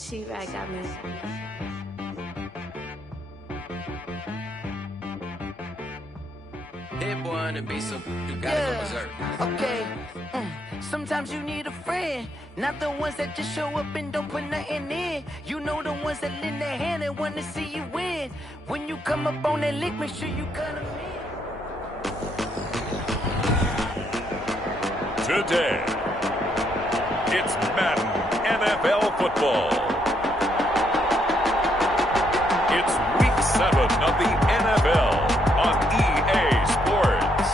She-Rag got me. Hit boy on the beat, so you gotta go berserk. Okay. Sometimes you need a friend, not the ones that just show up and don't put nothing in. You know the ones that lend their hand and want to see you win. When you come up on that lick, make sure you cut them in. Today, it's Madden NFL football. It's Week 7 of the NFL on EA Sports.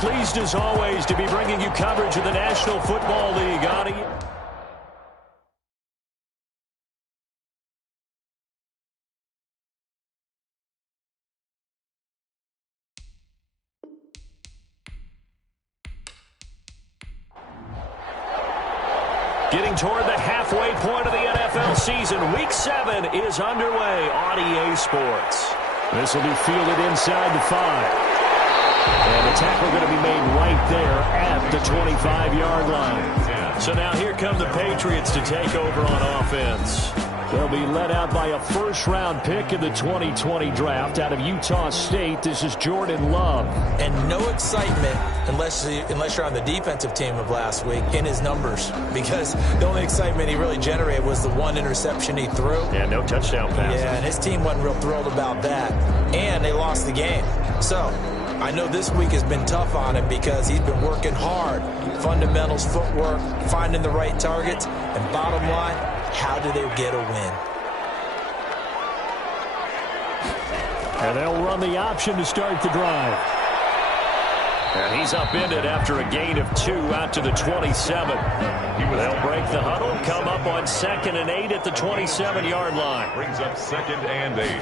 Pleased as always to be bringing you coverage of the National Football League. Getting toward the halfway point of the NFL season, Week 7 is underway on EA Sports. This will be fielded inside the 5. And the tackle going to be made right there at the 25-yard line. So now here come the Patriots to take over on offense. They'll be led out by a first-round pick in the 2020 draft out of Utah State. This is Jordan Love. And no excitement unless you're on the defensive team of last week in his numbers, because the only excitement he really generated was the one interception he threw. Yeah, no touchdown passes. Yeah, and his team wasn't real thrilled about that. And they lost the game. So I know this week has been tough on him because he's been working hard. Fundamentals, footwork, finding the right targets, and bottom line, how do they get a win? And they'll run the option to start the drive. And he's upended after a gain of 2 out to the 27. They'll break the huddle, come up on 2nd and 8 at the 27-yard line. Brings up 2nd and 8.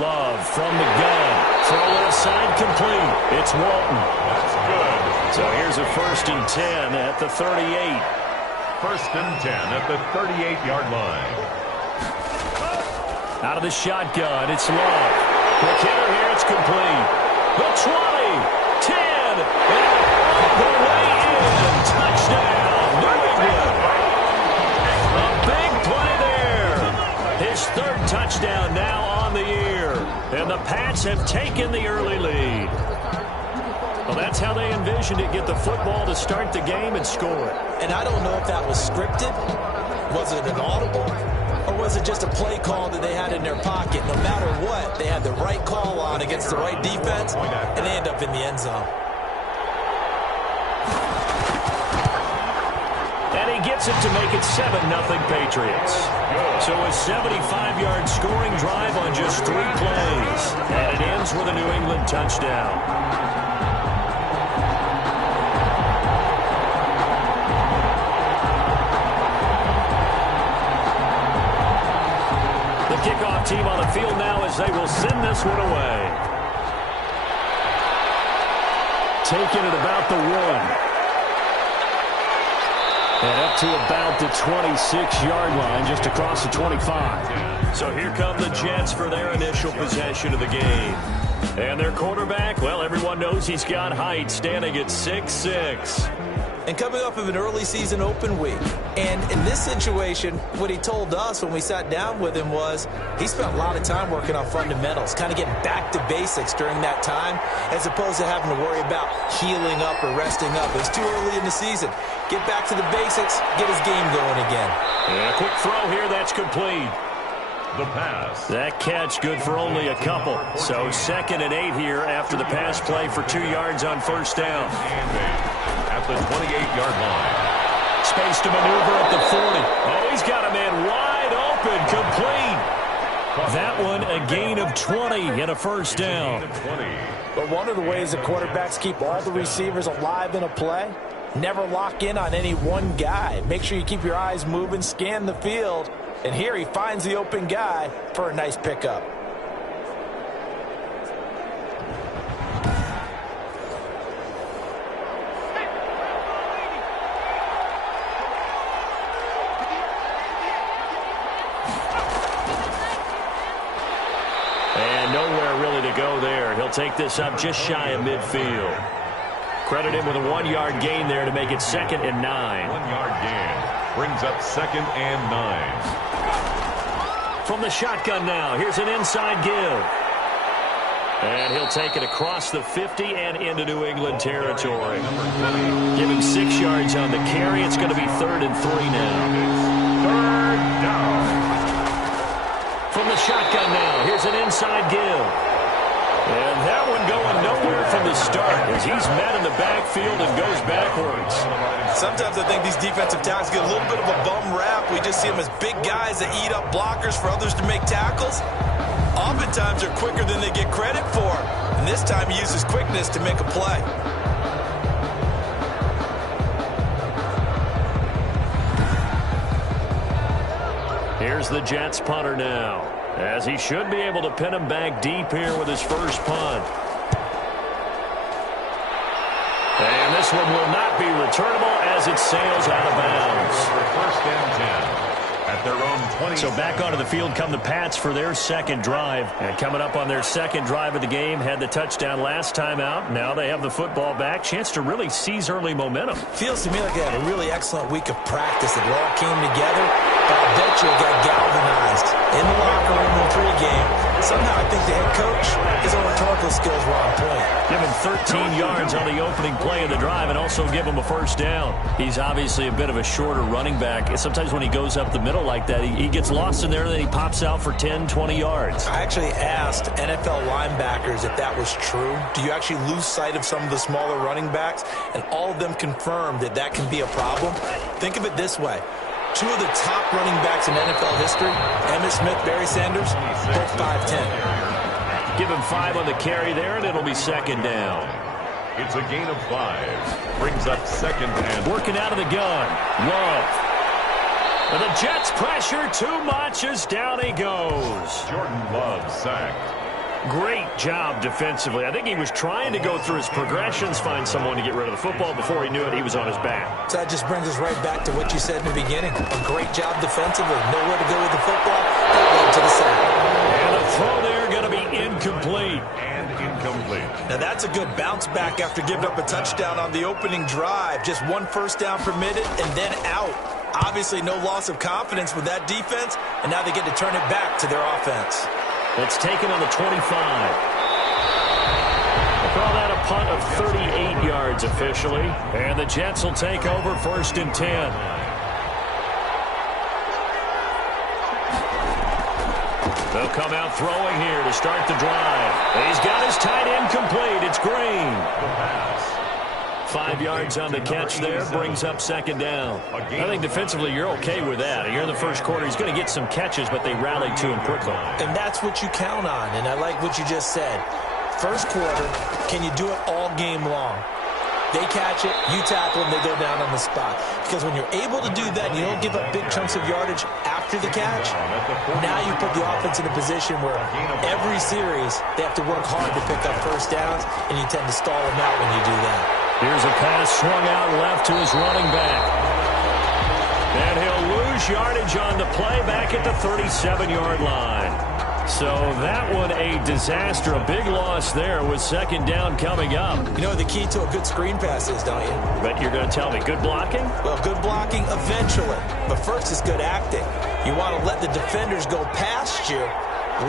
Love from the gun. Throw left side complete. It's Walton. That's good. So here's a 1st and 10 at the 38. 1st and 10 at the 38-yard line. Out of the shotgun, it's Love. McKinnon here, it's complete. The 20, 10, and all the way in. Touchdown, New England. A big play there. His 3rd touchdown now on the year. And the Pats have taken the early lead. Well, that's how they envisioned it, get the football to start the game and score it. And I don't know if that was scripted, was it an audible, or was it just a play call that they had in their pocket? No matter what, they had the right call on against the right defense, and they end up in the end zone. And he gets it to make it 7-0 Patriots. So a 75-yard scoring drive on just 3 plays. And it ends with a New England touchdown. Kickoff team on the field now as they will send this one away. Taking it about the 1. And up to about the 26-yard line, just across the 25. So here come the Jets for their initial possession of the game. And their quarterback, well, everyone knows he's got height, standing at 6'6". And coming off of an early season open week. And in this situation, what he told us when we sat down with him was he spent a lot of time working on fundamentals, kind of getting back to basics during that time, as opposed to having to worry about healing up or resting up. It's too early in the season. Get back to the basics, get his game going again. And a quick throw here, that's complete. The pass. That catch good for only a couple. So 2nd and 8 here after the pass play for 2 yards on 1st down. At the 28-yard line. Space to maneuver at the 40. Oh, he's got a man wide open, complete. That one a gain of 20 and a 1st down. But one of the ways that quarterbacks keep all the receivers alive in a play, never lock in on any one guy. Make sure you keep your eyes moving, scan the field. And here he finds the open guy for a nice pickup. take this up just shy of midfield. Credit him with a 1-yard gain there to make it 2nd and 9. 1-yard gain brings up 2nd and 9. From the shotgun now, here's an inside give. And he'll take it across the 50 and into New England territory. Give him 6 yards on the carry. It's going to be 3rd and 3 now. 3rd down. From the shotgun now, here's an inside give. And that one going nowhere from the start as he's met in the backfield and goes backwards. Sometimes I think these defensive tackles get a little bit of a bum rap. We just see them as big guys that eat up blockers for others to make tackles. Oftentimes they're quicker than they get credit for. And this time he uses quickness to make a play. Here's the Jets punter now, as he should be able to pin him back deep here with his first punt. And this one will not be returnable as it sails out of bounds. 1st and 10. At their own 20. So back onto the field come the Pats for their 2nd drive. And coming up on their 2nd drive of the game, had the touchdown last time out. Now they have the football back. Chance to really seize early momentum. Feels to me like they had a really excellent week of practice. It all came together. But I bet you it got galvanized in the locker room in pregame. Somehow I think the head coach, his own rhetorical skills were on point. Give him 13 yards on the opening play of the drive and also give him a 1st down. He's obviously a bit of a shorter running back. Sometimes when he goes up the middle like that, he gets lost in there and then he pops out for 10, 20 yards. I actually asked NFL linebackers if that was true. Do you actually lose sight of some of the smaller running backs? And all of them confirmed that that can be a problem. Think of it this way. 2 of the top running backs in NFL history, Emmitt Smith, Barry Sanders, both 5'10". Give him 5 on the carry there, and it'll be 2nd down. It's a gain of 5. Brings up 2nd and... Working out of the gun. Love. And the Jets pressure too much as down he goes. Jordan Love sacked. Great job defensively. I think he was trying to go through his progressions, find someone to get rid of the football. Before he knew it, he was on his back. So that just brings us right back to what you said in the beginning. A great job defensively. Nowhere to go with the football. That led to the sack. And a throw there going to be incomplete. And incomplete. Now that's a good bounce back after giving up a touchdown on the opening drive. Just 1 first down permitted and then out. Obviously no loss of confidence with that defense, and now they get to turn it back to their offense. It's taken on the 25. We'll call that a punt of 38 yards officially. And the Jets will take over 1st and 10. They'll come out throwing here to start the drive. He's got his tight end complete. It's Green. 5 yards on the catch there, brings up 2nd down. I think defensively you're okay with that. You're in the first quarter. He's going to get some catches, but they rallied to him quickly. And that's what you count on, and I like what you just said. First quarter, can you do it all game long? They catch it, you tackle them, they go down on the spot. Because when you're able to do that and you don't give up big chunks of yardage after the catch, now you put the offense in a position where every series they have to work hard to pick up first downs, and you tend to stall them out when you do that. Here's a pass swung out left to his running back. And he'll lose yardage on the play back at the 37-yard line. So that one a disaster. A big loss there with 2nd down coming up. You know what the key to a good screen pass is, don't you? But you're going to tell me, good blocking? Well, good blocking eventually. But first is good acting. You want to let the defenders go past you,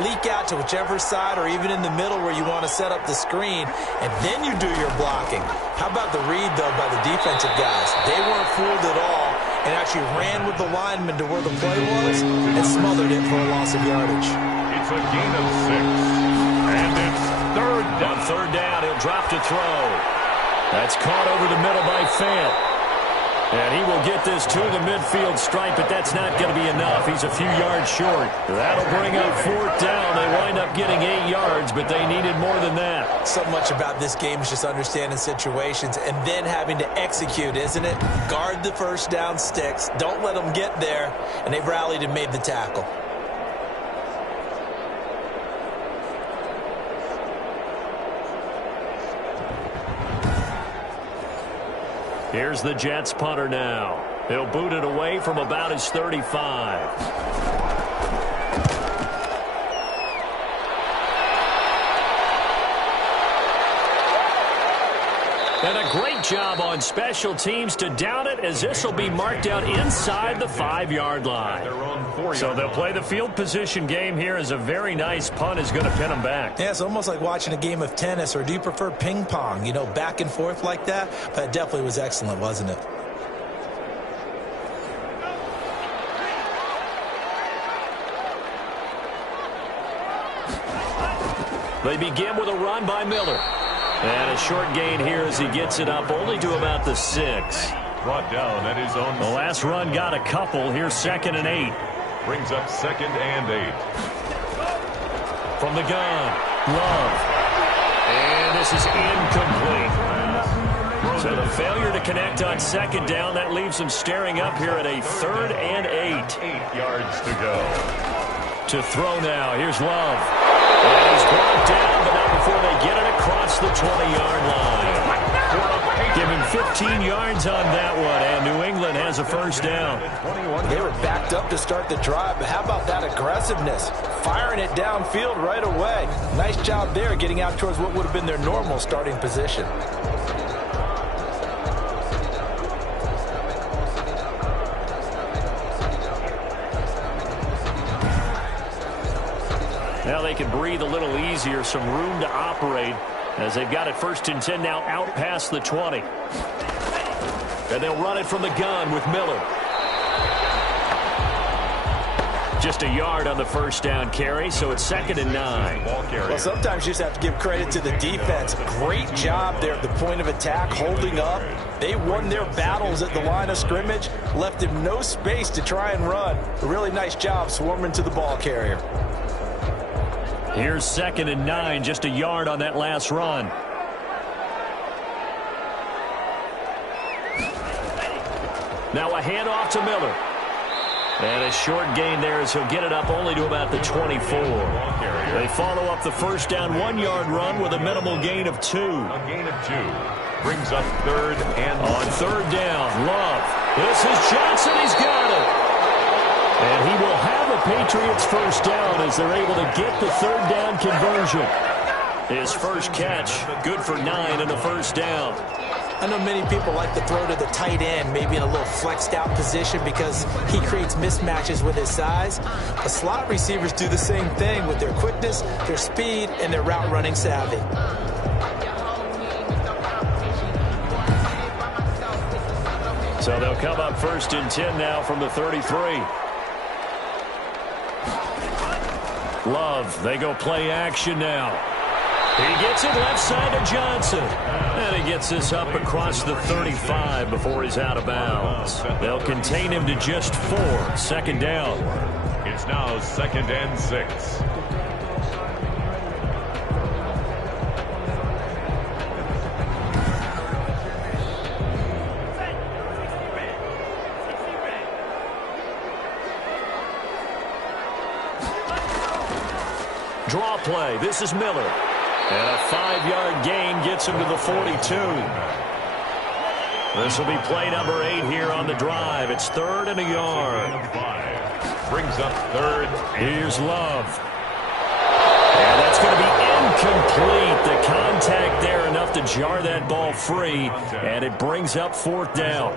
leak out to whichever side or even in the middle where you want to set up the screen, and then you do your blocking. How about the read, though, by the defensive guys? They weren't fooled at all and actually ran with the lineman to where the play was and smothered it for a loss of yardage. It's a gain of 6. And it's 3rd down. On 3rd down, he'll drop to throw. That's caught over the middle by Fant. And he will get this to the midfield stripe, but that's not going to be enough. He's a few yards short. That'll bring up 4th down. They wind up getting 8 yards, but they needed more than that. So much about this game is just understanding situations and then having to execute, isn't it? Guard the first down sticks. Don't let them get there. And they've rallied and made the tackle. Here's the Jets punter now. He'll boot it away from about his 35. And a great job on special teams to down it, as this will be marked out inside the 5-yard line. So they'll play the field position game here, as a very nice punt is going to pin them back. Yeah, it's almost like watching a game of tennis, or do you prefer ping pong? You know, back and forth like that? But it definitely was excellent, wasn't it? They begin with a run by Miller. And a short gain here as he gets it up only to about the 6. Brought down at his own. The last run got a couple. Here's 2nd and 8. Brings up 2nd and 8. From the gun, Love. And this is incomplete. So the failure to connect on 2nd down, that leaves them staring up here at a 3rd and 8. 8 yards to go. To throw now. Here's Love. And he's brought down, but not before they get it across the 20-yard line. Give him 15 yards on that one, and New England has a first down. They were backed up to start the drive, but how about that aggressiveness? Firing it downfield right away. Nice job there, getting out towards what would have been their normal starting position. Now they can breathe a little easier, some room to operate, as they've got it 1st and 10 now out past the 20. And they'll run it from the gun with Miller. Just a yard on the first down carry, so it's 2nd and 9. Well, sometimes you just have to give credit to the defense. Great job there at the point of attack, holding up. They won their battles at the line of scrimmage, left him no space to try and run. A really nice job swarming to the ball carrier. Here's 2nd and 9, just a yard on that last run. Now a handoff to Miller. And a short gain there as he'll get it up only to about the 24. They follow up the first down 1-yard run with a minimal gain of 2. A gain of 2. Brings up 3rd and... On 3rd down, Love. This is Johnson. He's got it. And he will have a Patriots first down as they're able to get the 3rd down conversion. His first catch, good for 9 and a first down. I know many people like to throw to the tight end, maybe in a little flexed out position because he creates mismatches with his size. But slot receivers do the same thing with their quickness, their speed, and their route running savvy. So they'll come up 1st and 10 now from the 33. Love, they go play action now. He gets it left side to Johnson. And he gets this up across the 35 before he's out of bounds. They'll contain him to just 4. 2nd down. It's now 2nd and 6. Draw play. This is Miller. And a 5-yard gain gets him to the 42. This will be play number 8 here on the drive. It's 3rd and a yard. Brings up 3rd. Here's Love. And that's going to be incomplete. The contact there enough to jar that ball free, and it brings up 4th down.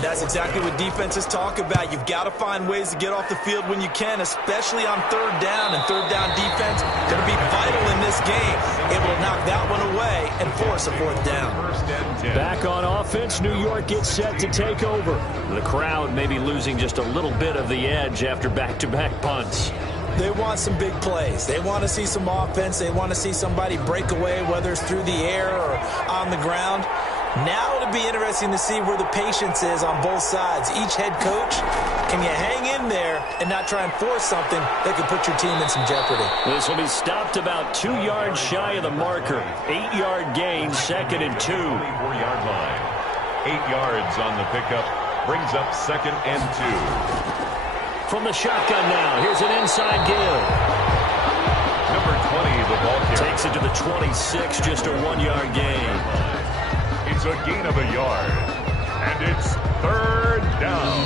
That's exactly what defenses talk about. You've got to find ways to get off the field when you can, especially on 3rd down. And 3rd down defense going to be vital in this game. Able to knock that one away and force a 4th down. Back on offense, New York gets set to take over. The crowd may be losing just a little bit of the edge after back-to-back punts. They want some big plays. They want to see some offense. They want to see somebody break away, whether it's through the air or on the ground. Now it'll be interesting to see where the patience is on both sides. Each head coach, can you hang in there and not try and force something that could put your team in some jeopardy? This will be stopped about 2 yards shy of the marker. 8-yard gain, 2nd and 2. 4-yard line. 8 yards on the pickup. Brings up 2nd and 2. From the shotgun now, here's an inside give. Number 20, the ball carrier. Takes it to the 26, just a 1-yard gain. It's a gain of a yard. And it's 3rd down.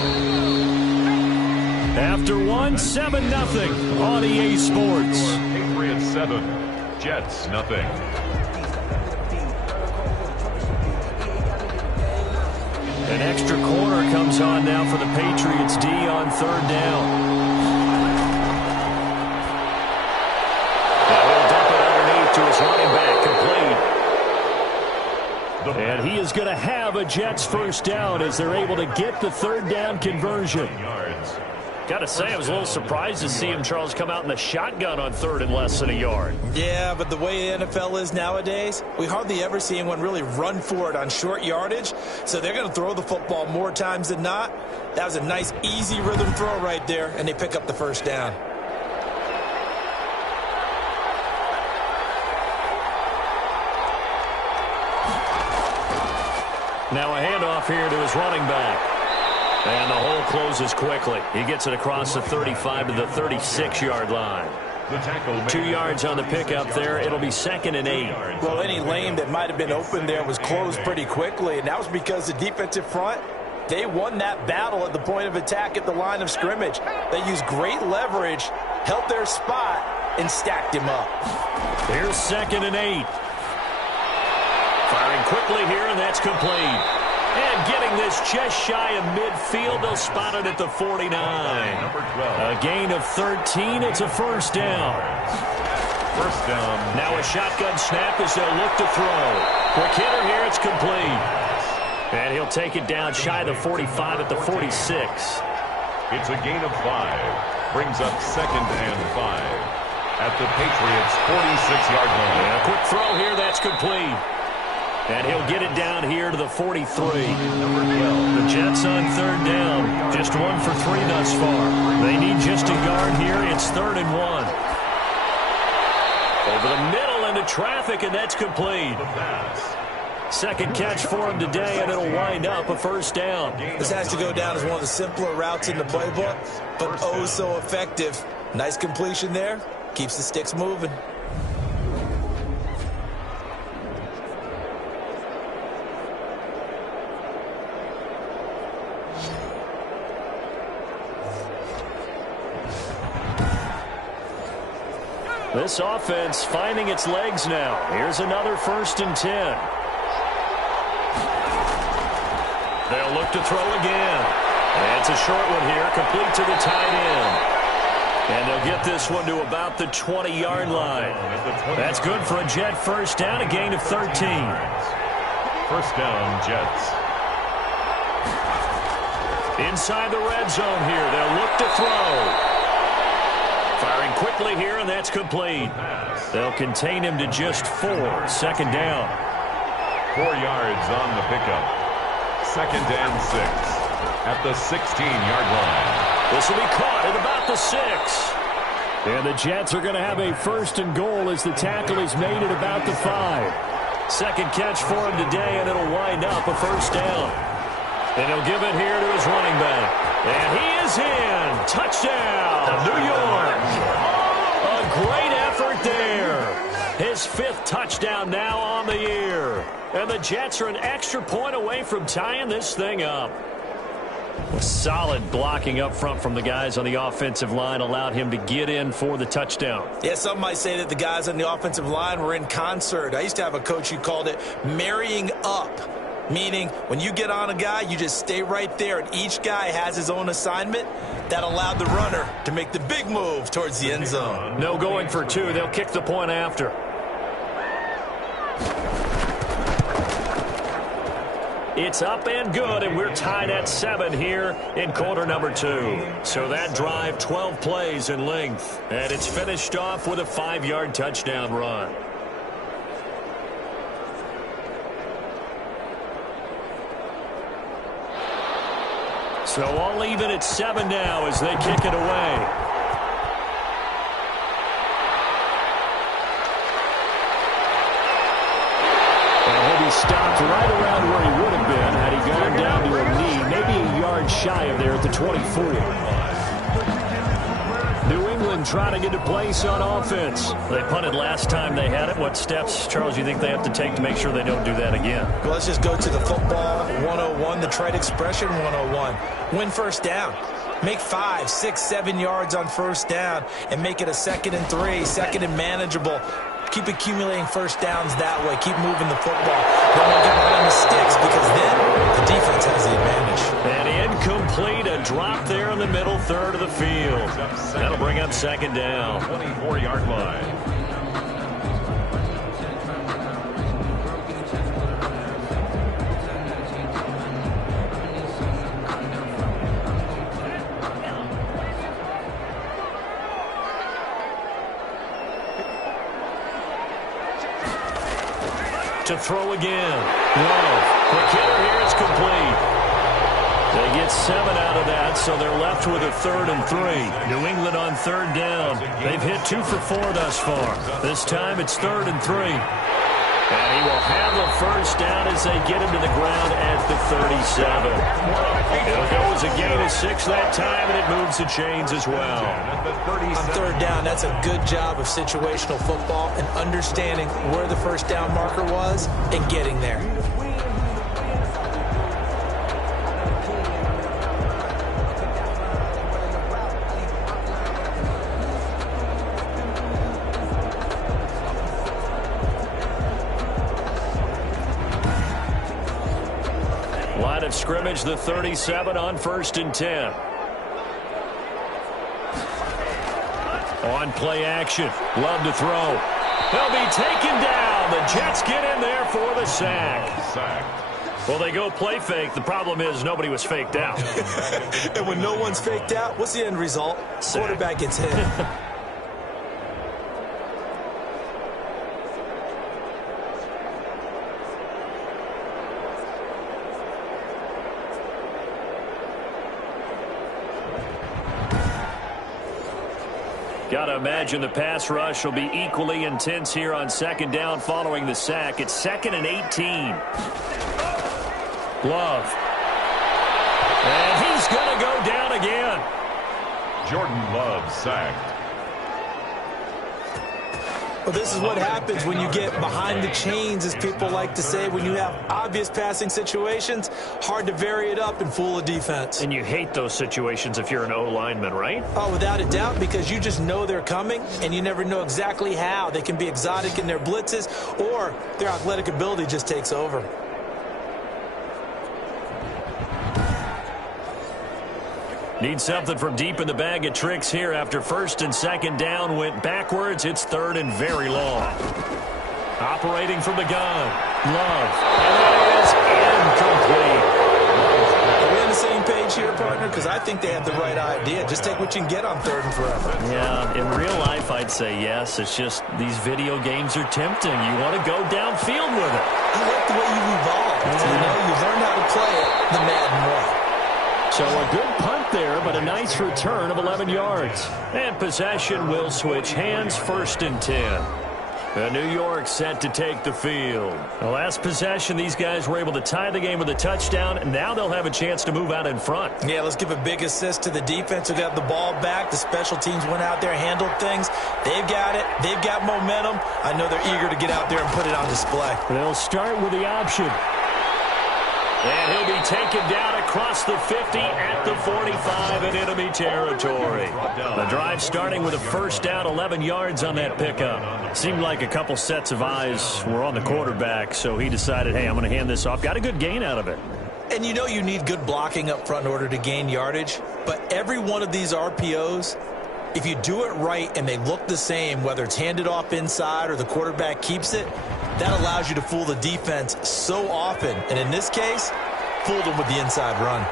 After 7-0 on EA Sports. Patriots 7, Jets 0. An extra corner comes on now for the Patriots D on third down. Now he'll dump it underneath to his running back, complete. And he is going to have a Jets first down as they're able to get the third down conversion. Got to say, I was a little surprised to see him, Charles, come out in the shotgun on third and less than a yard. Yeah, but the way the NFL is nowadays, we hardly ever see anyone really run for it on short yardage. So they're going to throw the football more times than not. That was a nice, easy rhythm throw right there, and they pick up the first down. Now a handoff here to his running back. And the hole closes quickly. He gets it across the 35 to the 36-yard line. 2 yards on the pickup there. It'll be 2nd and 8. Well, any lane that might have been open there was closed pretty quickly, and that was because the defensive front, they won that battle at the point of attack at the line of scrimmage. They used great leverage, held their spot, and stacked him up. Here's 2nd and 8. Firing quickly here, and that's complete. And getting this just shy of midfield, they'll spot it at the 49. A gain of 13. It's a first down. First down. Now a shotgun snap as they'll look to throw. Quick hitter here. It's complete. And he'll take it down shy of the 45 at the 46. It's a gain of 5. Brings up 2nd and 5 at the Patriots' 46-yard line. And a quick throw here. That's complete. And he'll get it down here to the 43. The Jets on third down. Just 1 for 3 thus far. They need just a yard here. It's 3rd and 1. Over the middle into traffic, and that's complete. Second catch for him today, and it'll wind up a first down. This has to go down as one of the simpler routes in the playbook, but oh so effective. Nice completion there. Keeps the sticks moving. This offense finding its legs now. Here's another 1st and 10. They'll look to throw again. And it's a short one here, complete to the tight end. And they'll get this one to about the 20-yard line. That's good for a Jet first down, a gain of 13. First down, Jets. Inside the red zone here, they'll look to throw. Firing quickly here, and that's complete. They'll contain him to just 4. 2nd down. 4 yards on the pickup. 2nd and 6 at the 16-yard line. This will be caught at about the 6. And the Jets are going to have a 1st and goal as the tackle is made at about the 5. Second catch for him today, and it'll wind up a first down. And he'll give it here to his running back. And he is in. Touchdown, New York. A great effort there. His 5th touchdown now on the year. And the Jets are an extra point away from tying this thing up. Solid blocking up front from the guys on the offensive line allowed him to get in for the touchdown. Yeah, some might say that the guys on the offensive line were in concert. I used to have a coach who called it marrying up. Meaning, when you get on a guy, you just stay right there, and each guy has his own assignment. That allowed the runner to make the big move towards the end zone. No going for 2. They'll kick the point after. It's up and good, and we're tied at 7 here in quarter number 2. So that drive, 12 plays in length, and it's finished off with a 5-yard touchdown run. So all even at 7 now as they kick it away. And he'll be stopped right around where he would have been had he gone down to a knee, maybe a yard shy of there at the 24. New England trying to get a place on offense. They punted last time they had it. What steps, Charles, do you think they have to take to make sure they don't do that again? Well, let's just go to the football 101, the trade expression 101. Win first down. Make 5, 6, 7 yards on first down and make it a 2nd and 3, 2nd and manageable. Keep accumulating first downs that way. Keep moving the football. Don't want to get behind the sticks because then the defense has the advantage. And incomplete, a drop there in the middle third of the field. That'll bring up second down. 24-yard line. To throw again. Love. The hitter here is complete. They get 7 out of that, so they're left with a 3rd and 3. New England on 3rd down. They've hit 2 for 4 thus far. This time it's 3rd and 3. And he will have a first down as they get him to the ground at the 37. It'll go as a gain of 6 that time, and it moves the chains as well. On 3rd down, that's a good job of situational football and understanding where the first down marker was and getting there. Line of scrimmage, the 37 on 1st and 10. On play action. Love to throw. He'll be taken down. The Jets get in there for the sack. Well, they go play fake. The problem is nobody was faked out. And when no one's faked out, what's the end result? Sack. Quarterback gets hit. Got to imagine the pass rush will be equally intense here on 2nd down following the sack. It's 2nd and 18. Love. And he's going to go down again. Jordan Love sacked. Well, this is what happens when you get behind the chains, as people like to say. When you have obvious passing situations, hard to vary it up and fool a defense. And you hate those situations if you're an O-lineman, right? Oh, without a doubt, because you just know they're coming, and you never know exactly how. They can be exotic in their blitzes, or their athletic ability just takes over. Need something from deep in the bag of tricks here after 1st and 2nd down went backwards. It's 3rd and very long. Operating from the gun. Love. And that is incomplete. Are we on the same page here, partner? Because I think they have the right idea. Just take what you can get on 3rd and forever. Yeah, in real life, I'd say yes. It's just these video games are tempting. You want to go downfield with it. I like the way you've evolved. Yeah. You know, you've learned how to play it the Madden way. So a good punt there, but a nice return of 11 yards. And possession will switch hands, 1st and 10. New York set to take the field. The last possession, these guys were able to tie the game with a touchdown, and now they'll have a chance to move out in front. Yeah, let's give a big assist to the defense who got the ball back. The special teams went out there, handled things. They've got it. They've got momentum. I know they're eager to get out there and put it on display. They'll start with the option. And he'll be taken down across the 50 at the 45 in enemy territory. The drive starting with a first down, 11 yards on that pickup. Seemed like a couple sets of eyes were on the quarterback, so he decided, hey, I'm going to hand this off. Got a good gain out of it. And you know you need good blocking up front in order to gain yardage, but every one of these RPOs, if you do it right and they look the same, whether it's handed off inside or the quarterback keeps it, that allows you to fool the defense so often. And in this case, fooled them with the inside run.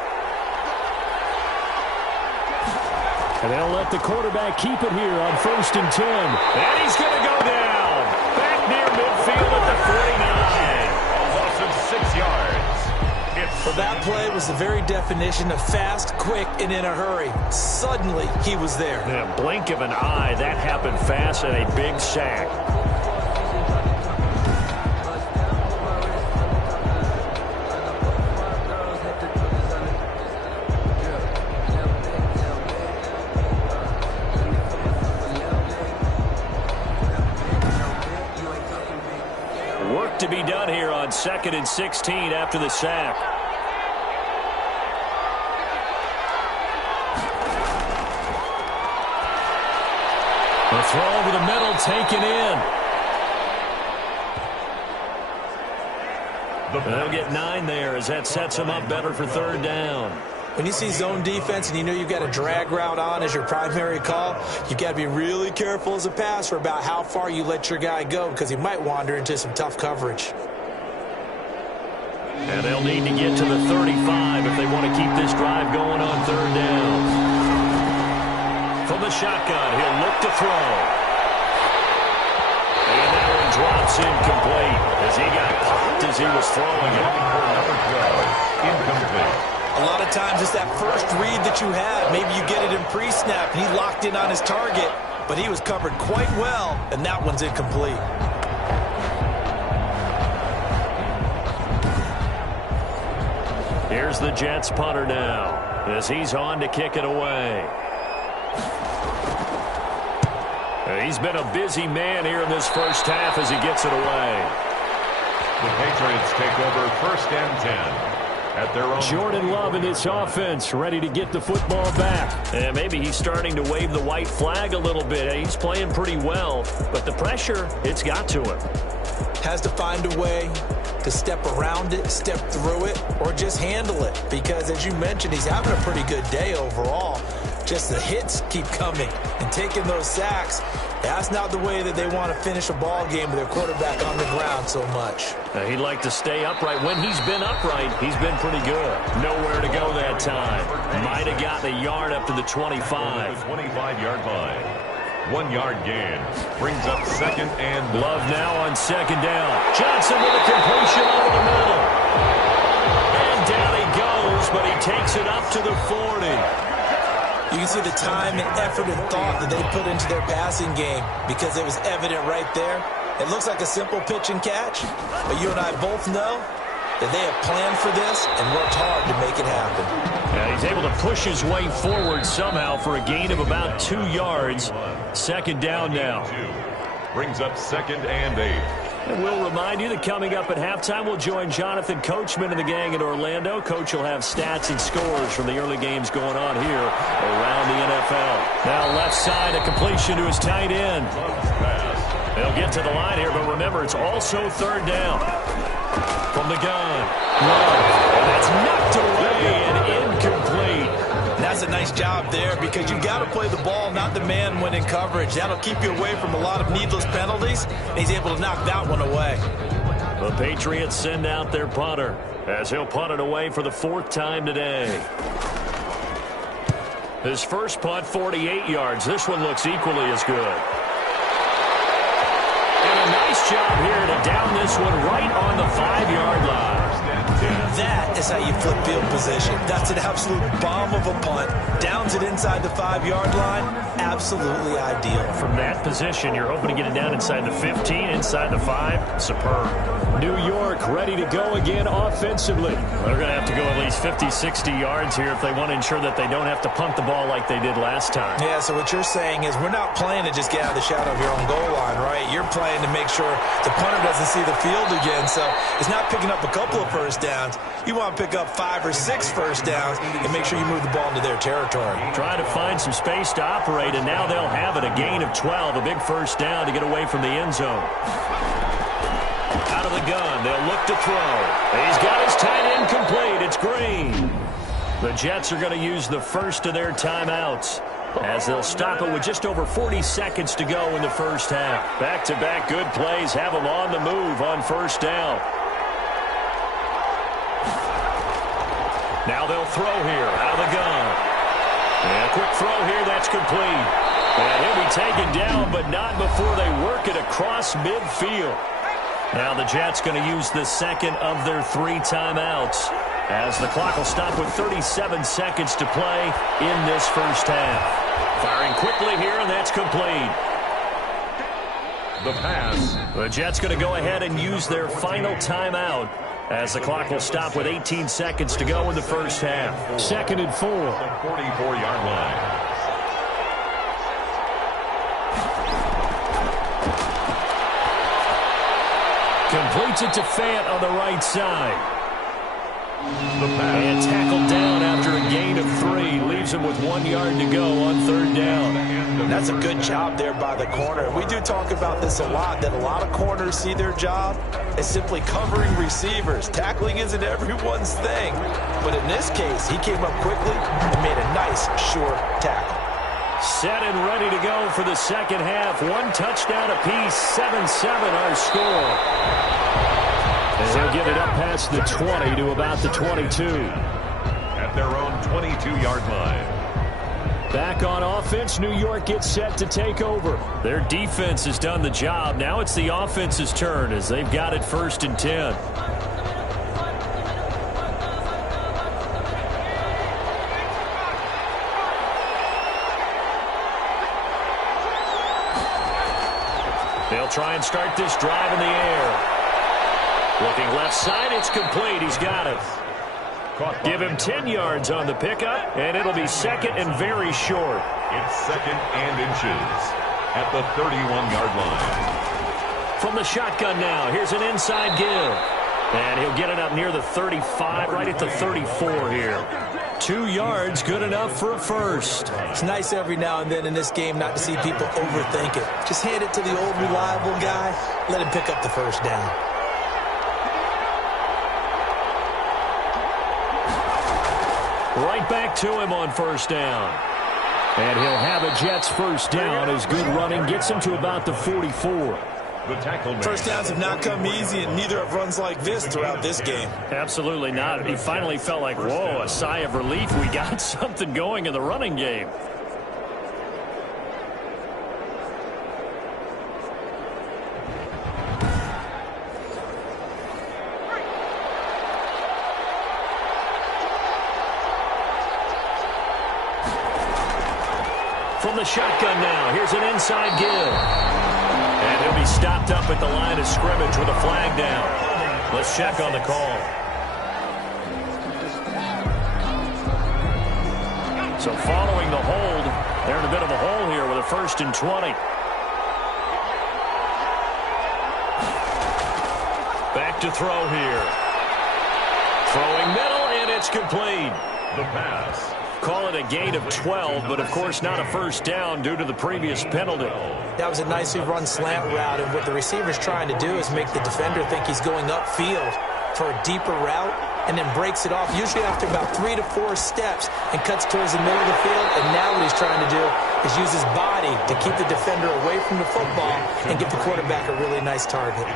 And they'll let the quarterback keep it here on 1st and 10. And he's going to go down. Back near midfield at the 49. A loss of 6 yards. Well, that play was the very definition of fast, quick, and in a hurry. Suddenly, he was there. In a blink of an eye, that happened fast and a big sack. Work to be done here on 2nd and 16 after the sack. The throw over the middle taken in. They'll get 9 there as that sets them up better for third down. When you see zone defense and you know you've got a drag route on as your primary call, you've got to be really careful as a passer about how far you let your guy go because he might wander into some tough coverage. And they'll need to get to the 35 if they want to keep this drive going on third down. From the shotgun, he'll look to throw. And that one drops incomplete as he got popped as he was throwing it. Number 12, incomplete. A lot of times it's that first read that you have. Maybe you get it in pre-snap and he locked in on his target, but he was covered quite well, and that one's incomplete. Here's the Jets punter now as he's on to kick it away. He's been a busy man here in this first half as he gets it away. The Patriots take over 1st and 10. At their own Jordan Love in this offense, ready to get the football back. And maybe he's starting to wave the white flag a little bit. He's playing pretty well, but the pressure, it's got to him. Has to find a way to step around it, step through it, or just handle it. Because as you mentioned, he's having a pretty good day overall. Just the hits keep coming and taking those sacks. That's not the way that they want to finish a ball game with their quarterback on the ground so much. He'd like to stay upright. When he's been upright, he's been pretty good. Nowhere to go that time. Might have gotten a yard up to the 25. 25-yard line. 1-yard gain. Brings up 2nd and Love now on 2nd down. Johnson with a completion over the middle. And down he goes, but he takes it up to the 40. You can see the time and effort and thought that they put into their passing game because it was evident right there. It looks like a simple pitch and catch, but you and I both know that they have planned for this and worked hard to make it happen. Yeah, he's able to push his way forward somehow for a gain of about 2 yards. 2nd down now. Brings up 2nd and 8. And we'll remind you that coming up at halftime, we'll join Jonathan Coachman and the gang in Orlando. Coach will have stats and scores from the early games going on here around the NFL. Now left side, a completion to his tight end. They'll get to the line here, but remember, it's also 3rd down. From the gun. And that's knocked away and incomplete. That's a nice job there because you've got to play the ball, not the man when in coverage. That'll keep you away from a lot of needless penalties. He's able to knock that one away. The Patriots send out their punter as he'll punt it away for the 4th time today. His first punt, 48 yards. This one looks equally as good. And a nice job here to down this one right on the 5-yard line. That is how you flip field position. That's an absolute bomb of a punt. Downs it inside the 5-yard line. Absolutely ideal. From that position, you're hoping to get it down inside the 15, inside the 5. Superb. New York ready to go again offensively. They're going to have to go at least 50, 60 yards here if they want to ensure that they don't have to punt the ball like they did last time. Yeah, so what you're saying is we're not playing to just get out of the shadow of your own goal line, right? You're playing to make sure the punter doesn't see the field again. So it's not picking up a couple of first downs. You want to pick up 5 or 6 first downs and make sure you move the ball into their territory. Trying to find some space to operate, and now they'll have it. A gain of 12, a big first down to get away from the end zone. Out of the gun, they'll look to throw. He's got his tight end complete. It's Green. The Jets are going to use the first of their timeouts as they'll stop it with just over 40 seconds to go in the first half. Back-to-back good plays have them on the move on first down. Now they'll throw here out of the gun. And a quick throw here, that's complete. And he'll be taken down, but not before they work it across midfield. Now the Jets going to use the second of their 3 timeouts as the clock will stop with 37 seconds to play in this first half. Firing quickly here, and that's complete. The pass. The Jets going to go ahead and use their final timeout as the clock will stop with 18 seconds to go in the first half. 2nd and 4. The 44-yard line. Completes it to Fant on the right side. And tackled down after a gain of 3. Leaves him with 1 yard to go on 3rd down. That's a good job there by the corner. We do talk about this a lot, that a lot of corners see their job as simply covering receivers. Tackling isn't everyone's thing. But in this case, he came up quickly and made a nice, sure tackle. Set and ready to go for the second half. 1 touchdown apiece, 7-7 our score. And they'll get it up past the 20 to about the 22. At their own 22-yard line. Back on offense, New York gets set to take over. Their defense has done the job. Now it's the offense's turn as they've got it 1st and 10. They'll try and start this drive in the air. Looking left side, it's complete. He's got it. Give him 10 yards on the pickup, and it'll be 2nd and very short. It's 2nd and inches at the 31-yard line. From the shotgun now, here's an inside give. And he'll get it up near the 35, right at the 34 here. 2 yards, good enough for a first. It's nice every now and then in this game not to see people overthink it. Just hand it to the old reliable guy. Let him pick up the first down. Right back to him on 1st down. And he'll have a Jets first down as good running gets him to about the 44. The tackle. First downs have not come easy, and neither have runs like this throughout this game. Absolutely not. He finally felt like, whoa, a sigh of relief. We got something going in the running game. From the shotgun now, here's an inside give. And he'll be stopped up at the line of scrimmage with a flag down. Let's check on the call. So following the hold, they're in a bit of a hole here with a 1st and 20. Back to throw here. Throwing middle, and it's complete. The pass. Call it a gain of 12, but of course not a first down due to the previous penalty. That was a nicely run slant route, and what the receiver's trying to do is make the defender think he's going upfield for a deeper route, and then breaks it off, usually after about 3 to 4 steps, and cuts towards the middle of the field. And now what he's trying to do is use his body to keep the defender away from the football and give the quarterback a really nice target.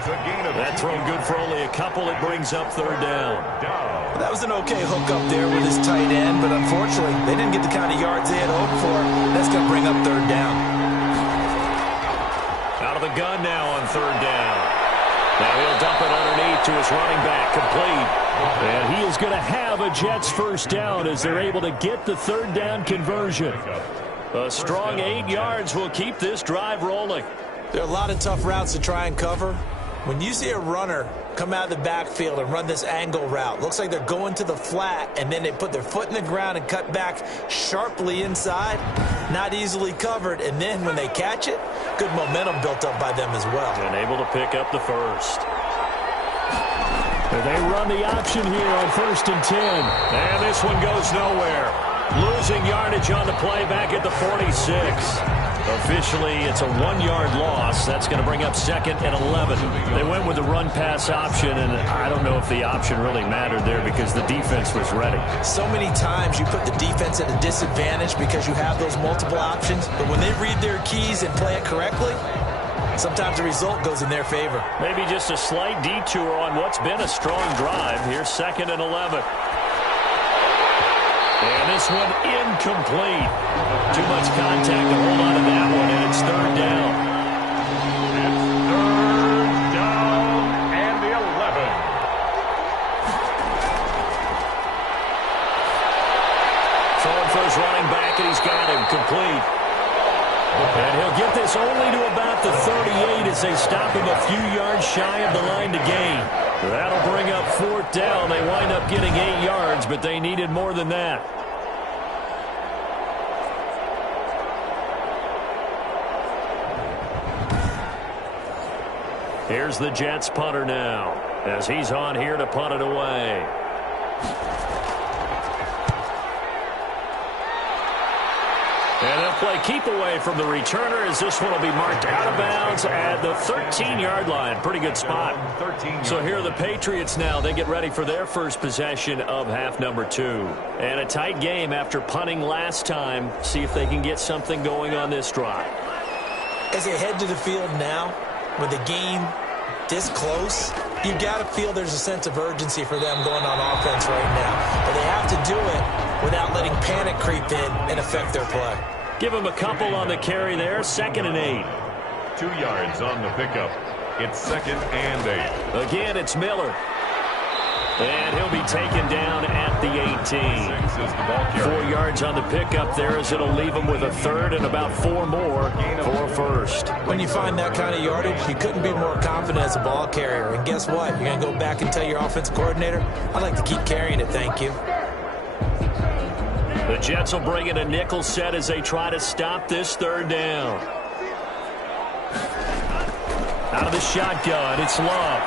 That throw good for only a couple. It brings up 3rd down. Well, that was an okay hook up there with his tight end, but unfortunately, they didn't get the kind of yards they had hoped for. That's going to bring up 3rd down. Out of the gun now on 3rd down. Now he'll dump it underneath to his running back, complete. And he is going to have a Jets first down as they're able to get the 3rd down conversion. A strong 8 yards will keep this drive rolling. There are a lot of tough routes to try and cover. When you see a runner come out of the backfield and run this angle route, looks like they're going to the flat, and then they put their foot in the ground and cut back sharply inside, not easily covered, and then when they catch it, good momentum built up by them as well. And able to pick up the first. And they run the option here on 1st and 10. And this one goes nowhere. Losing yardage on the play back at the 46. Officially, it's a 1-yard loss. That's going to bring up 2nd and 11. They went with the run-pass option, and I don't know if the option really mattered there because the defense was ready. So many times you put the defense at a disadvantage because you have those multiple options, but when they read their keys and play it correctly, sometimes the result goes in their favor. Maybe just a slight detour on what's been a strong drive. Here's 2nd and 11. And this one incomplete. Too much contact to hold on to that one, and it's 3rd down. It's 3rd down and 11. Throwing for his running back, and he's got him complete. And he'll get this only to about the 38 as they stop him a few yards shy of the line to gain. That'll bring up 4th down. They wind up getting 8 yards, but they needed more than that. Here's the Jets punter now as he's on here to punt it away. And they'll play keep away from the returner as this one will be marked out of bounds at the 13-yard line. Pretty good spot. So here are the Patriots now. They get ready for their first possession of half number 2. And a tight game after punting last time. See if they can get something going on this drive. As they head to the field now, with the game this close, you've got to feel there's a sense of urgency for them going on offense right now. But they have to do it without letting panic creep in and affect their play. Give them a couple on the carry there, 2nd and 8. 2 yards on the pickup. It's 2nd and 8. Again, it's Miller. And he'll be taken down at the 18. 4 yards on the pickup there as it'll leave him with a 3rd and about 4 more for a first. When you find that kind of yardage, you couldn't be more confident as a ball carrier. And guess what? You're going to go back and tell your offensive coordinator, I'd like to keep carrying it, thank you. The Jets will bring in a nickel set as they try to stop this 3rd down. Out of the shotgun, it's Love.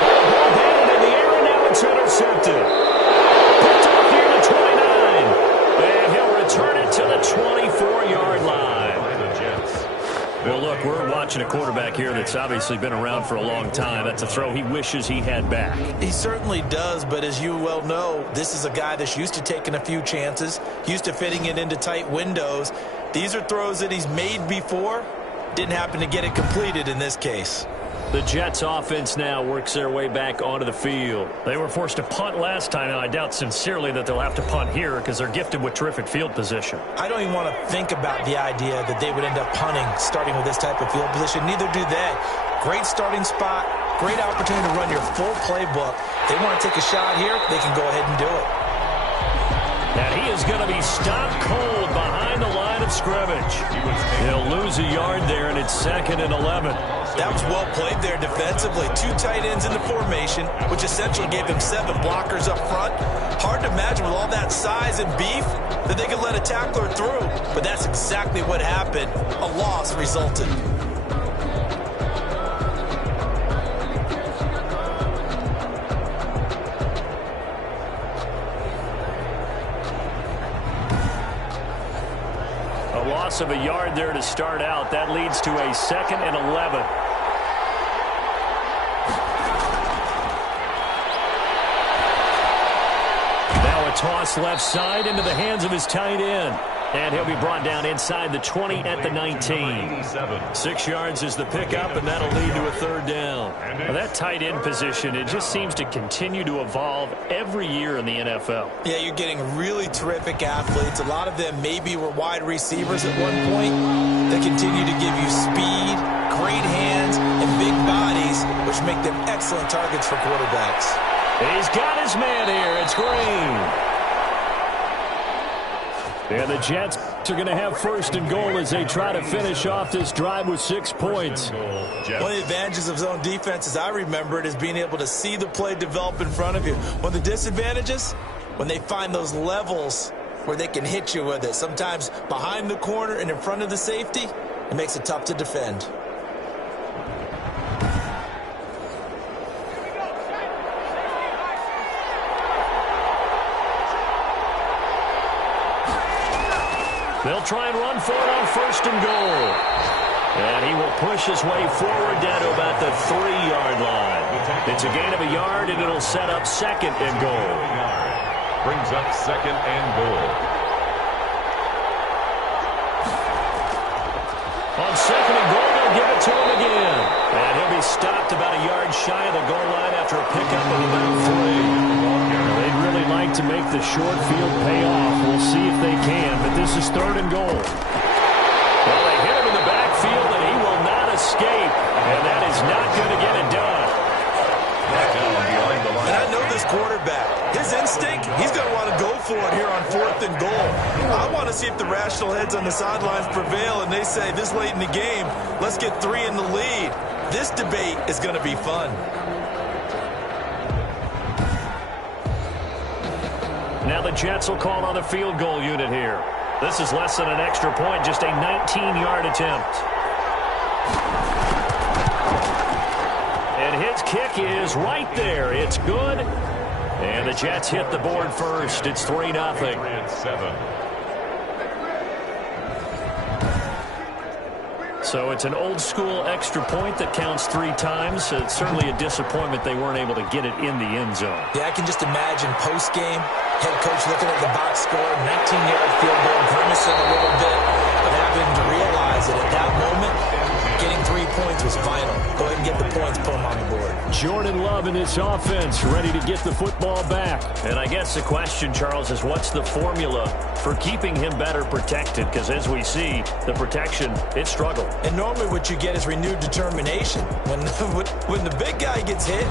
Ball batted in the air, and now it's intercepted. Picked off near the 29. And he'll return it to the 24-yard line. Well, look, we're watching a quarterback here that's obviously been around for a long time. That's a throw he wishes he had back. He certainly does, but as you well know, this is a guy that's used to taking a few chances, used to fitting it into tight windows. These are throws that he's made before. Didn't happen to get it completed in this case. The Jets offense now works their way back onto the field. They were forced to punt last time, and I doubt sincerely that they'll have to punt here because they're gifted with terrific field position. I don't even want to think about the idea that they would end up punting starting with this type of field position. Neither do they. Great starting spot, great opportunity to run your full playbook. They want to take a shot here, they can go ahead and do it. And he is going to be stopped cold behind the line of scrimmage. He'll lose a yard there, and it's 2nd and 11. That was well played there defensively. 2 tight ends in the formation, which essentially gave them 7 blockers up front. Hard to imagine with all that size and beef that they could let a tackler through. But that's exactly what happened. A loss resulted. A loss of a yard there to start out. That leads to a 2nd and 11. Now a toss left side into the hands of his tight end. And he'll be brought down inside the 20 at the 19. 6 yards is the pickup, and that'll lead to a 3rd down. Now that tight end position, it just seems to continue to evolve every year in the NFL. Yeah, you're getting really terrific athletes. A lot of them maybe were wide receivers at one point. They continue to give you speed, great hands, and big bodies, which make them excellent targets for quarterbacks. He's got his man here. It's Green. And the Jets are going to have 1st and goal as they try to finish off this drive with 6 points. One of the advantages of zone defense, as I remember it, is being able to see the play develop in front of you. One of the disadvantages, when they find those levels where they can hit you with it, sometimes behind the corner and in front of the safety, it makes it tough to defend. They'll try and run for it on 1st and goal. And he will push his way forward down to about the 3-yard line. It's a gain of a yard, and it'll set up 2nd and goal. Brings up 2nd and goal. On 2nd and goal, they'll give it to him again. And he'll be stopped about a yard shy of the goal line after a pickup of about 3. They'd really like to make the short field pay off. We'll see if they can, but this is 3rd and goal. Well, they hit him in the backfield, and he will not escape, and that is not going to get it done. And I know this quarterback. His instinct, he's going to want to go for it here on 4th and goal. I want to see if the rational heads on the sidelines prevail, and they say this late in the game, let's get 3 in the lead. This debate is going to be fun. Now the Jets will call on the field goal unit here. This is less than an extra point, just a 19-yard attempt. And his kick is right there. It's good. And the Jets hit the board first. It's 3-0. So it's an old-school extra point that counts 3 times. It's certainly a disappointment they weren't able to get it in the end zone. Yeah, I can just imagine post-game, head coach looking at the box score, 19-yard field goal, grimacing a little bit, but having to realize that at that moment, getting 3 points was vital. Go ahead and get the points, put them on the board. Jordan Love in this offense, ready to get the football back. And I guess the question, Charles, is what's the formula for keeping him better protected? Because as we see, the protection, it struggled. And normally what you get is renewed determination. When the big guy gets hit,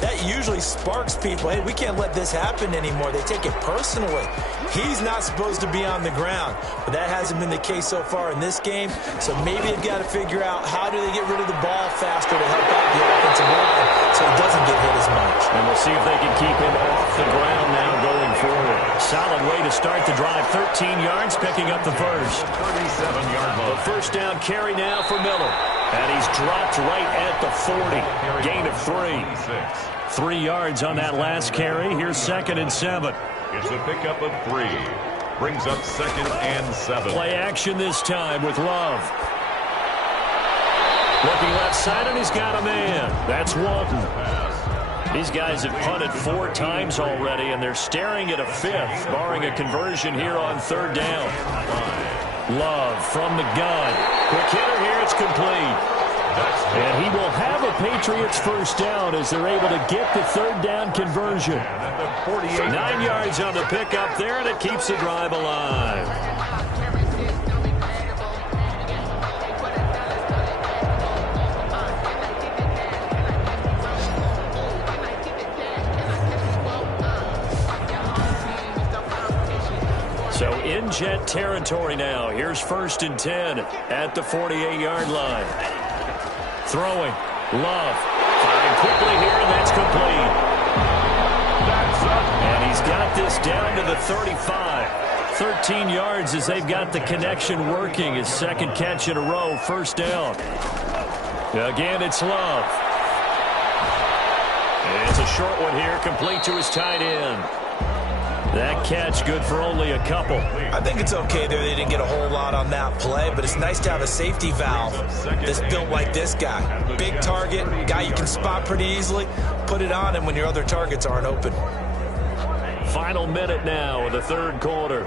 that usually sparks people. Hey, we can't let this happen anymore. They take it personally. He's not supposed to be on the ground, but that hasn't been the case so far in this game. So maybe they've got to figure out how do they get rid of the ball faster to help out the offensive line so he doesn't get hit as much. And we'll see if they can keep him off the ground now going forward. Solid way to start the drive. 13 yards, picking up the first. 37-yard line. The first down carry now for Miller. And he's dropped right at the 40. Gain of 3. 3 yards on that last carry. Here's 2nd and 7. It's a pickup of 3. Brings up 2nd and 7. Play action this time with Love. Looking left side, and he's got a man. That's Walton. These guys have punted 4 times already, and they're staring at a 5th, barring a conversion here on 3rd down. Love from the gun. Quick hitter here, it's complete. And he will have a Patriots first down as they're able to get the 3rd down conversion. 9 yards on the pickup there, and it keeps the drive alive. So in Jet territory now. Here's 1st and 10 at the 48-yard line. Throwing. Love. Firing quickly here, and that's complete. And he's got this down to the 35. 13 yards as they've got the connection working. His 2nd catch in a row. 1st down. Again, it's Love. And it's a short one here, complete to his tight end. That catch good for only a couple. I think it's okay there. They didn't get a whole lot on that play, but it's nice to have a safety valve that's built like this guy. Big target, guy you can spot pretty easily. Put it on him when your other targets aren't open. Final minute now of the 3rd quarter.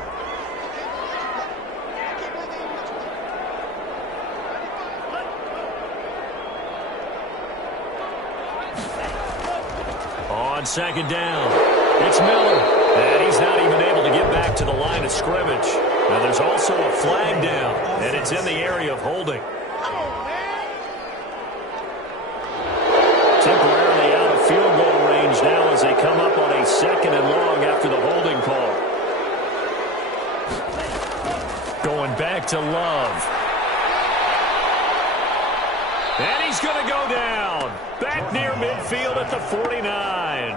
On 2nd down, it's Miller. And he's not even able to get back to the line of scrimmage. Now there's also a flag down, and it's in the area of holding. Temporarily out of field goal range now as they come up on a 2nd and long after the holding call. Going back to Love. And he's going to go down. Back near midfield at the 49.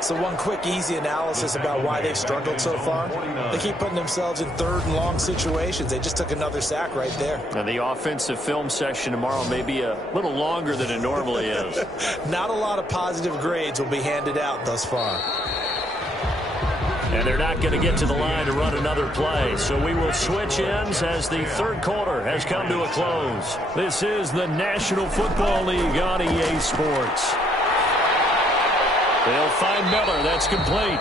So one quick, easy analysis about why they've struggled so far. They keep putting themselves in 3rd and long situations. They just took another sack right there. And the offensive film session tomorrow may be a little longer than it normally is. Not a lot of positive grades will be handed out thus far. And they're not going to get to the line to run another play. So we will switch ends as the 3rd quarter has come to a close. This is the National Football League on EA Sports. They'll find Miller. That's complete.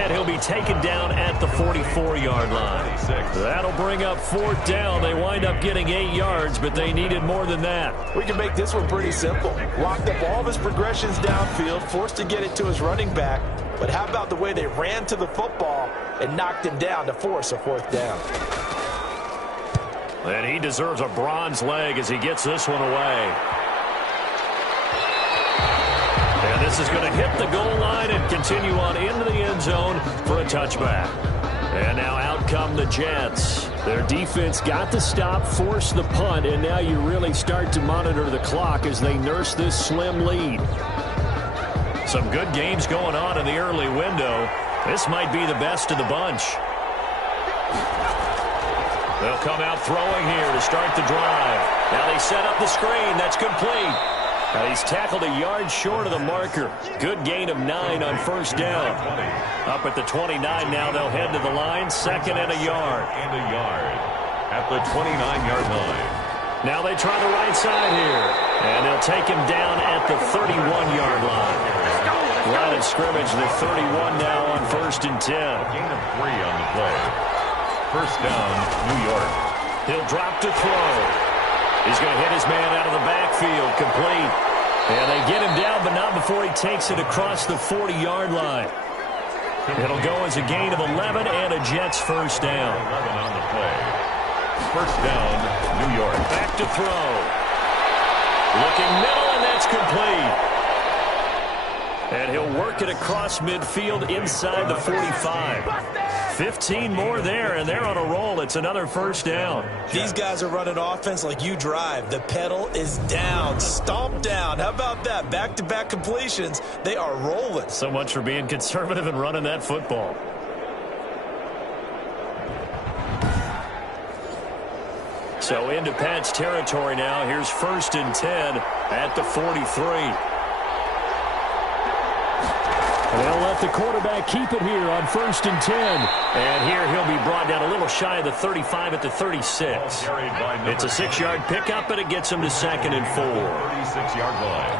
And he'll be taken down at the 44-yard line. That'll bring up 4th down. They wind up getting 8 yards, but they needed more than that. We can make this one pretty simple. Locked up all of his progressions downfield, forced to get it to his running back. But how about the way they ran to the football and knocked him down to force a 4th down? And he deserves a bronze leg as he gets this one away. And this is going to hit the goal line and continue on into the end zone for a touchback. And now out come the Jets. Their defense got the stop, forced the punt, and now you really start to monitor the clock as they nurse this slim lead. Some good games going on in the early window. This might be the best of the bunch. They'll come out throwing here to start the drive. Now they set up the screen. That's complete. He's tackled a yard short of the marker. Good gain of 9 on first down. Up at the 29 now, they'll head to the line. 2nd and a yard. And a yard at the 29-yard line. Now they try the right side here. And they'll take him down at the 31-yard line. Line of scrimmage, the 31 now on 1st and 10. A gain of 3 on the play. First down, New York. He'll drop to throw. He's going to hit his man out of the backfield, complete. And they get him down, but not before he takes it across the 40-yard line. It'll go as a gain of 11 and a Jets first down. 11 on the play. First down, New York. Back to throw. Looking middle, and that's complete. And he'll work it across midfield inside the 45. 15 more there, and they're on a roll. It's another first down. These guys are running offense like you drive. The pedal is down, stomped down. How about that? Back-to-back completions. They are rolling. So much for being conservative and running that football. So into Pat's territory now. Here's 1st and 10 at the 43. They'll let the quarterback keep it here on 1st and 10. And here he'll be brought down a little shy of the 35 at the 36. It's a 6-yard pickup, and it gets him to 2nd and 4. 36-yard line.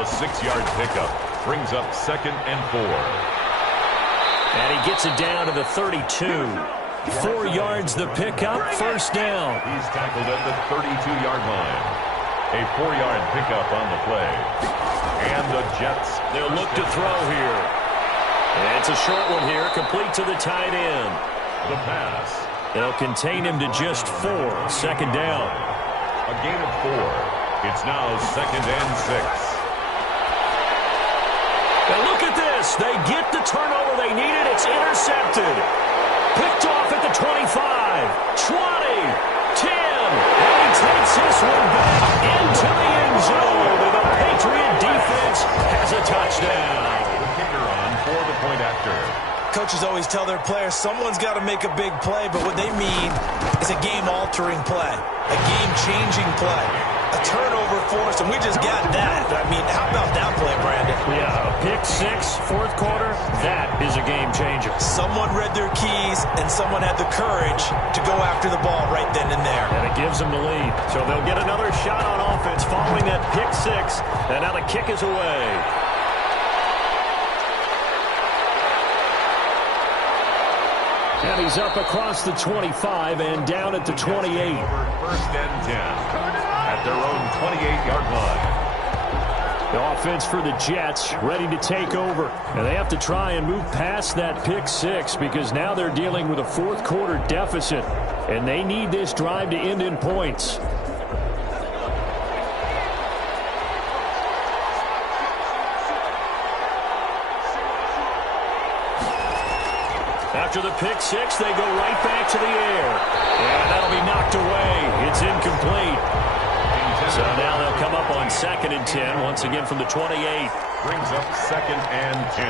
A 6-yard pickup brings up 2nd and 4. And he gets it down to the 32. 4 yards the pickup, first down. He's tackled at the 32-yard line. A 4-yard pickup on the play. And the Jets. They'll look to throw here. And it's a short one here, complete to the tight end. The pass. They'll contain him to just 4. 2nd down. A gain of 4. It's now 2nd and 6. And look at this. They get the turnover they needed. It's intercepted. Picked off at the 25, 20, 10. And he takes this one back into the end zone. And the Patriot defense has a touchdown. The kicker on for the point after. Coaches always tell their players someone's got to make a big play, but what they mean is a game-altering play, a game-changing play, a turnover force, and we just got that. I mean, how about that play, Brandon? Yeah, a pick 6, 4th quarter, that is a game-changer. Someone read their keys, and someone had the courage to go after the ball right then and there. And it gives them the lead. So they'll get another shot on offense following that pick 6, and now the kick is away. And he's up across the 25 and down at the 28. 1st and 10 at their own 28-yard line. The offense for the Jets ready to take over. And they have to try and move past that pick 6 because now they're dealing with a 4th quarter deficit. And they need this drive to end in points. After the pick 6, they go right back to the air. And that'll be knocked away. It's incomplete. So now they'll come up on 2nd and 10, once again from the 28. Brings up 2nd and 10.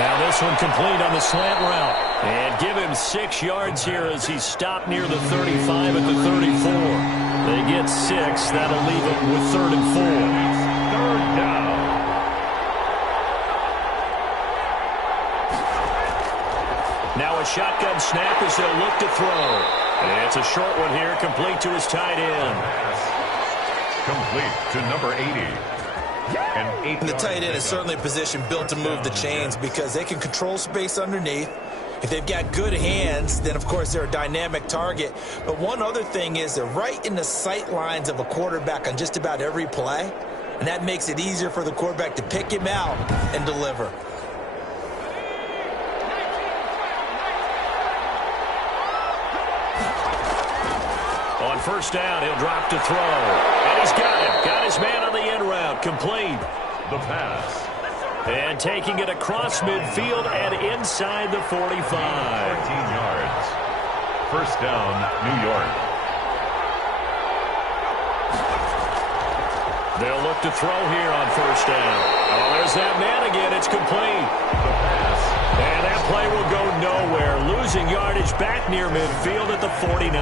Now this one complete on the slant route. And give him 6 yards here as he's stopped near the 35 at the 34. They get 6. That'll leave him with 3rd and 4. 3rd down. Now a shotgun snap as they'll look to throw. And it's a short one here, complete to his tight end. Complete to number 80. And the tight end is certainly a position built to move the chains because they can control space underneath. If they've got good hands, then, of course, they're a dynamic target. But one other thing is they're right in the sight lines of a quarterback on just about every play, and that makes it easier for the quarterback to pick him out and deliver. On 1st down, he'll drop to throw. And he's got it. Got his man on the end route. Complete. The pass. And taking it across midfield and inside the 45. 14 yards. First down, New York. They'll look to throw here on 1st down. Oh, there's that man again. It's complete. The pass. And that play will go nowhere. Losing yardage back near midfield at the 49.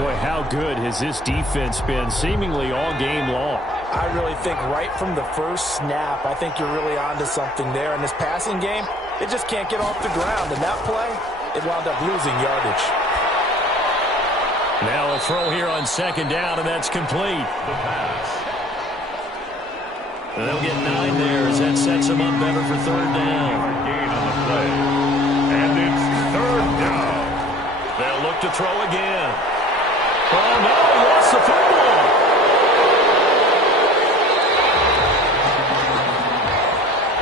Boy, how good has this defense been seemingly all game long? I really think right from the first snap, I think you're really onto something there. In this passing game, it just can't get off the ground. And that play, it wound up losing yardage. Now a throw here on second down, and that's complete. The pass. They'll get 9 there as that sets them up better for third down. Gain on the play. And it's third down. They'll look to throw again. Oh, no, he lost the football.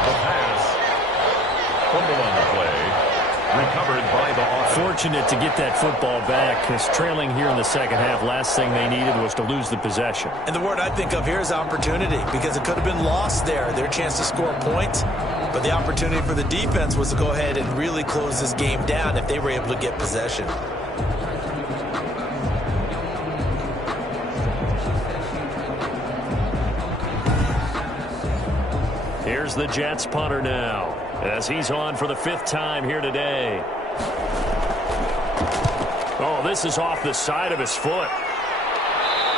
The pass. Fumble on the play. Recovered by the offense. Fortunate to get that football back, because trailing here in the second half, last thing they needed was to lose the possession. And the word I think of here is opportunity, because it could have been lost there. Their chance to score points, but the opportunity for the defense was to go ahead and really close this game down if they were able to get possession. Here's the Jets punter now, as he's on for the 5th time here today. Oh, this is off the side of his foot.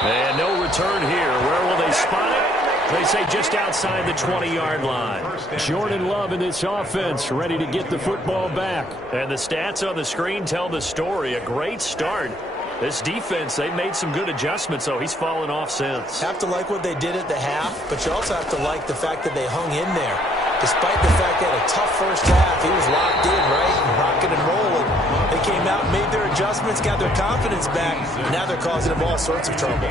And no return here. Where will they spot it? They say just outside the 20-yard line. Jordan Love in this offense, ready to get the football back. And the stats on the screen tell the story. A great start. This defense, they've made some good adjustments, so he's fallen off since. Have to like what they did at the half, but you also have to like the fact that they hung in there. Despite the fact they had a tough first half, he was locked in, right, and rocking and rolling. They came out, made their adjustments, got their confidence back. Now they're causing them all sorts of trouble.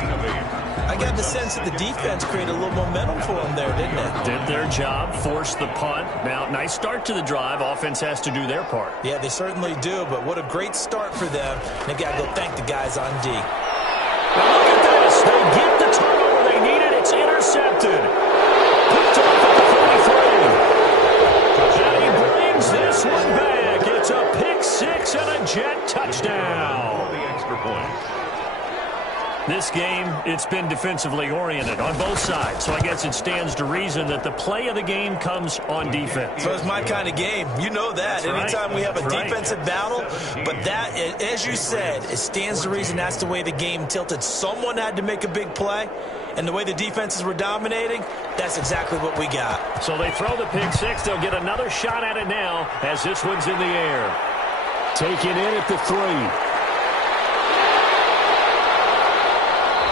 I got the sense that the defense created a little momentum for them there, didn't it? Did their job, forced the punt. Now, nice start to the drive. Offense has to do their part. Yeah, they certainly do, but what a great start for them. They got to go thank the guys on D. Now look at this. They get the turnover they needed. It's intercepted. Picked off at the 43. And he brings this one back. It's a pick 6 and a Jet touchdown. The extra point. This game, it's been defensively oriented on both sides, so I guess it stands to reason that the play of the game comes on defense. So it's my kind of game. You know that. That's Anytime right. we have a That's right. defensive battle, but that, as you said, it stands to reason that's the way the game tilted. Someone had to make a big play, and the way the defenses were dominating, that's exactly what we got. So they throw the pick 6. They'll get another shot at it now as this one's in the air. Taken in at the 3.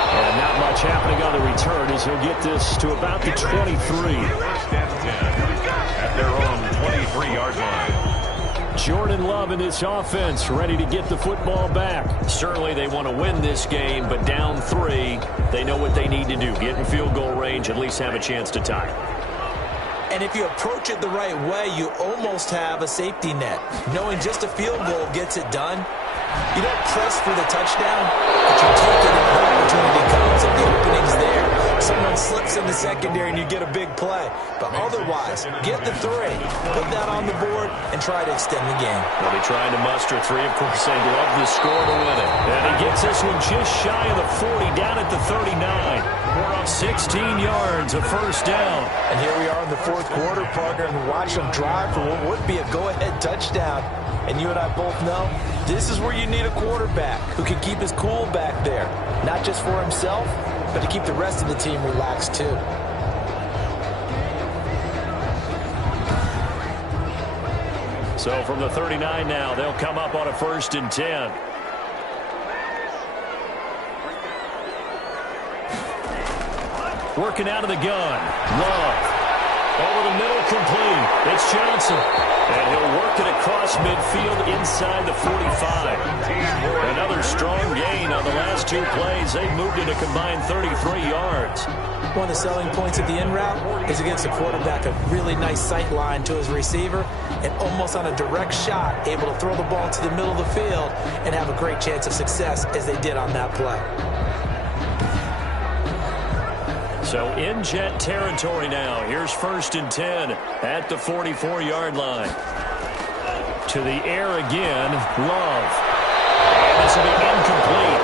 And not much happening on the return as he'll get this to about the 23. First and 10 at their own 23-yard line. Jordan Love in this offense, ready to get the football back. Certainly they want to win this game, but down 3, they know what they need to do. Get in field goal range, at least have a chance to tie. And if you approach it the right way, you almost have a safety net. Knowing just a field goal gets it done. You don't press for the touchdown, but you take it if the opportunity comes and the opening's there. Someone slips in the secondary and you get a big play. But otherwise, get the 3, put that on the board, and try to extend the game. They'll be trying to muster 3. Of course, they'd love the score to win it. And he gets this one just shy of the 40, down at the 39. 16 yards, a first down. And here we are in the 4th quarter, partner, and watch them drive for what would be a go-ahead touchdown. And you and I both know this is where you need a quarterback who can keep his cool back there. Not just for himself, but to keep the rest of the team relaxed too. So from the 39 now, they'll come up on a 1st and 10. Working out of the gun. Love. Over the middle, complete. It's Johnson. And he'll work it across midfield inside the 45. Another strong gain on the last 2 plays. They've moved it a combined 33 yards. One of the selling points of the in route is against a quarterback, a really nice sight line to his receiver, and almost on a direct shot, able to throw the ball to the middle of the field and have a great chance of success as they did on that play. So in Jet territory now. Here's 1st and 10 at the 44-yard line. To the air again, Love. And this will be incomplete.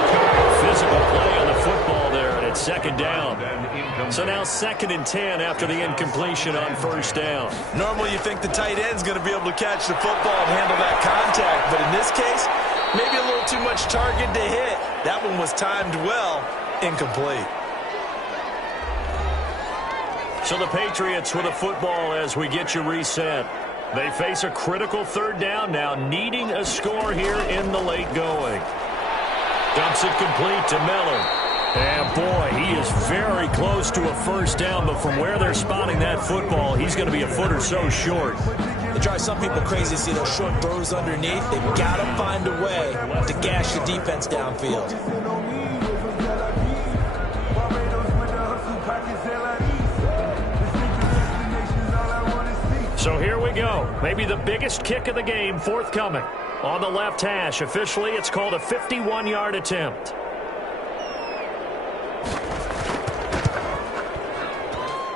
Physical play on the football there, and it's second down. So now 2nd and 10 after the incompletion on first down. Normally you think the tight end's going to be able to catch the football and handle that contact, but in this case, maybe a little too much target to hit. That one was timed well, incomplete. So the Patriots with a football as we get you reset. They face a critical 3rd down now, needing a score here in the late going. Dumps it complete to Miller. And boy, he is very close to a first down, but from where they're spotting that football, he's going to be a foot or so short. It drives some people crazy to see those short throws underneath. They've got to find a way to gash the defense downfield. So here we go. Maybe the biggest kick of the game forthcoming. On the left hash, officially, it's called a 51-yard attempt.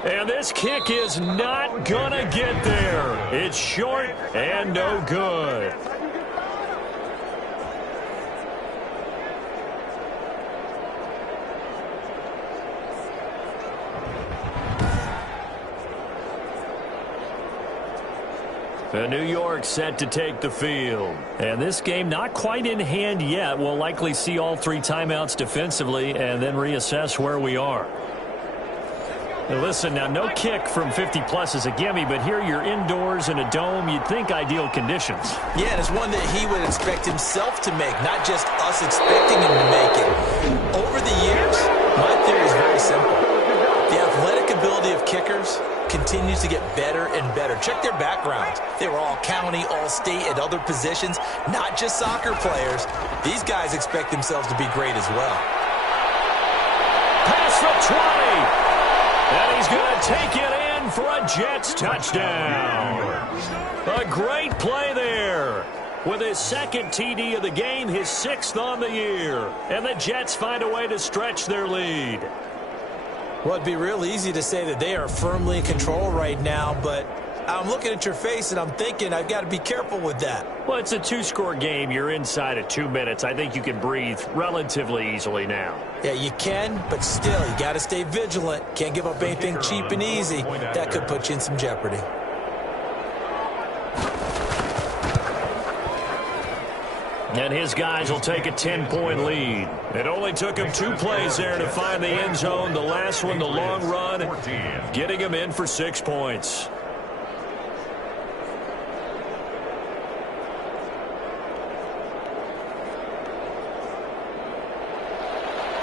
And this kick is not going to get there. It's short and no good. And New York set to take the field. And this game not quite in hand yet. We'll likely see all 3 timeouts defensively and then reassess where we are. Now listen, now no kick from 50-plus is a gimme, but here you're indoors in a dome. You'd think ideal conditions. Yeah, and it's one that he would expect himself to make, not just us expecting him to make it. Over the years, my theory is very simple. The athletic ability of kickers continues to get better and better. Check their backgrounds. They were all county, all state, at other positions, not just soccer players. These guys expect themselves to be great as well. Past the 20. And he's going to take it in for a Jets touchdown. A great play there. With his 2nd TD of the game, his 6th on the year. And the Jets find a way to stretch their lead. Well, it'd be real easy to say that they are firmly in control right now, but I'm looking at your face and I'm thinking I've got to be careful with that. Well, it's a 2-score game. You're inside of 2 minutes. I think you can breathe relatively easily now. Yeah, you can, but still, you got to stay vigilant. Can't give up anything cheap and easy. That could put you in some jeopardy. And his guys will take a 10-point lead. It only took him 2 plays there to find the end zone. The last one, the long run, getting him in for 6 points.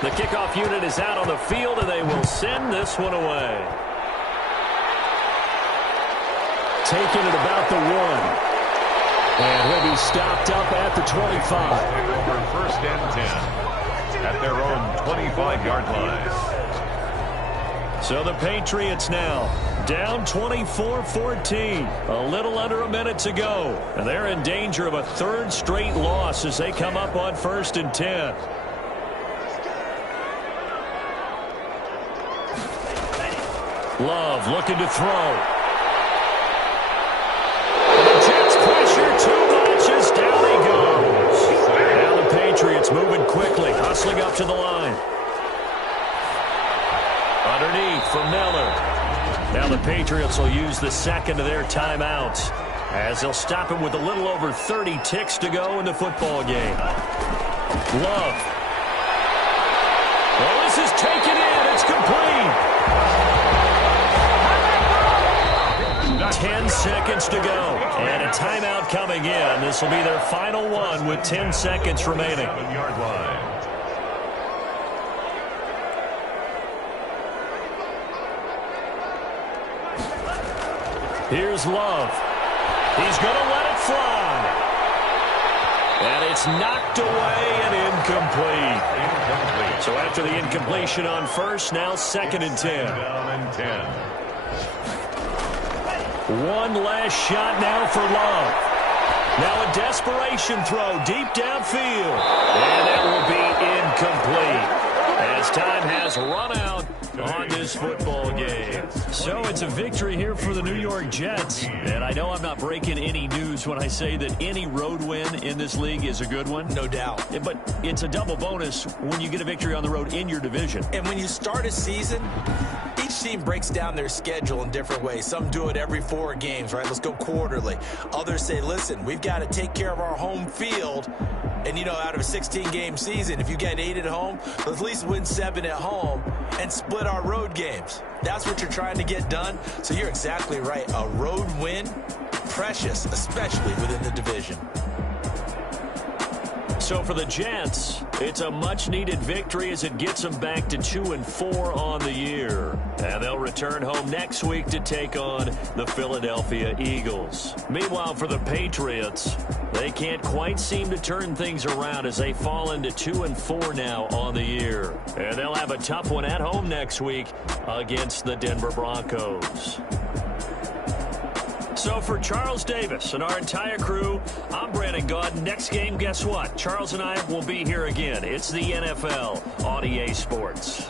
The kickoff unit is out on the field, and they will send this one away. Taking it about the 1. And he'll be stopped up at the 25. Over 1st and 10 at their own 25-yard line. So the Patriots now down 24-14. A little under a minute to go. And they're in danger of a 3rd straight loss as they come up on 1st and 10. Love looking to throw. The Jets pressure too much as down he goes. Now the Patriots moving quickly, hustling up to the line. Underneath for Miller. Now the Patriots will use the 2nd of their timeouts as they'll stop it with a little over 30 ticks to go in the football game. Love. Well, this is taken in. It's complete. 10 seconds to go. And a timeout coming in. This will be their final one with 10 seconds remaining. Yard line. Here's Love. He's going to let it fly. And it's knocked away and incomplete. So after the incompletion on 1st, now 2nd and 10. Down and 10. One last shot now for Love. Now a desperation throw deep downfield. And it will be incomplete. as time has run out on this football game. So it's a victory here for the New York Jets. And I know I'm not breaking any news when I say that any road win in this league is a good one. No doubt. But it's a double bonus when you get a victory on the road in your division. And when you start a season, each team breaks down their schedule in different ways. Some do it every 4 games, right? Let's go quarterly. Others say, listen, we've got to take care of our home field. And, you know, out of a 16-game season, if you get 8 at home, let's at least win 7 at home and split our road games. That's what you're trying to get done. So you're exactly right. A road win, precious, especially within the division. So for the Jets, it's a much-needed victory as it gets them back to 2-4 on the year. And they'll return home next week to take on the Philadelphia Eagles. Meanwhile, for the Patriots, they can't quite seem to turn things around as they fall into 2-4 now on the year. And they'll have a tough one at home next week against the Denver Broncos. So for Charles Davis and our entire crew, I'm Brandon Gaudin. Next game, guess what? Charles and I will be here again. It's the NFL on EA Sports.